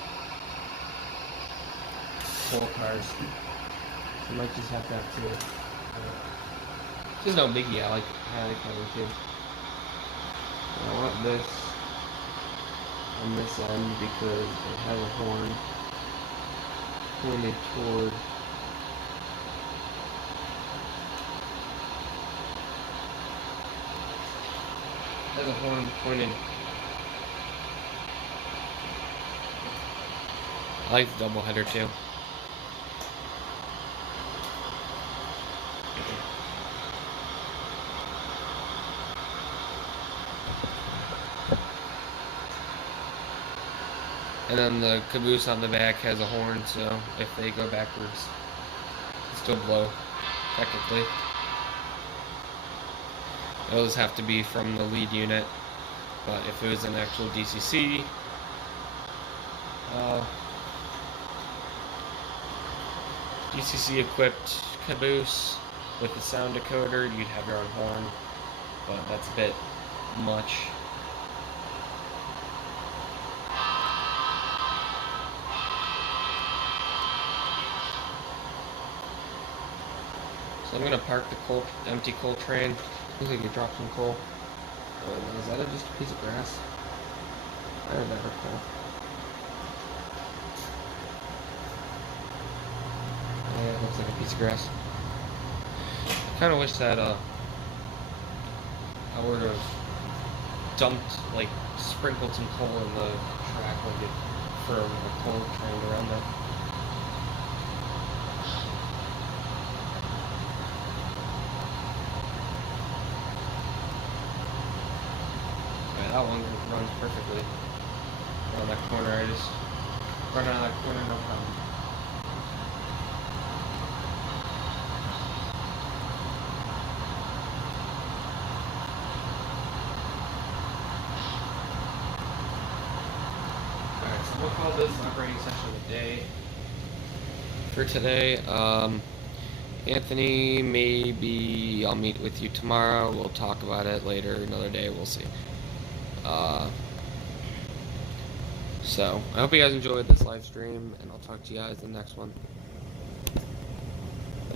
coal cars. You might just have to have 2. There's no biggie, I like having 2. I want this on this end because it has a horn pointed toward I like the double header too. And then the caboose on the back has a horn, so if they go backwards, it still blow, technically. Those have to be from the lead unit, but if it was an actual DCC, DCC equipped caboose with a sound decoder, you'd have your own horn, but that's a bit much. So I'm gonna park the empty coal train. Looks like you dropped some coal. Is that just a piece of grass? I heard that coal. Yeah, it looks like a piece of grass. Kind of wish that I would have dumped, like, sprinkled some coal in the track like it for a coal train around there. Yeah, that one runs perfectly around that corner. I just run around that corner, no problem. Alright, so we'll call this operating session a day. For today, Anthony, maybe I'll meet with you tomorrow. We'll talk about it later, another day, we'll see. So, I hope you guys enjoyed this live stream, and I'll talk to you guys in the next one.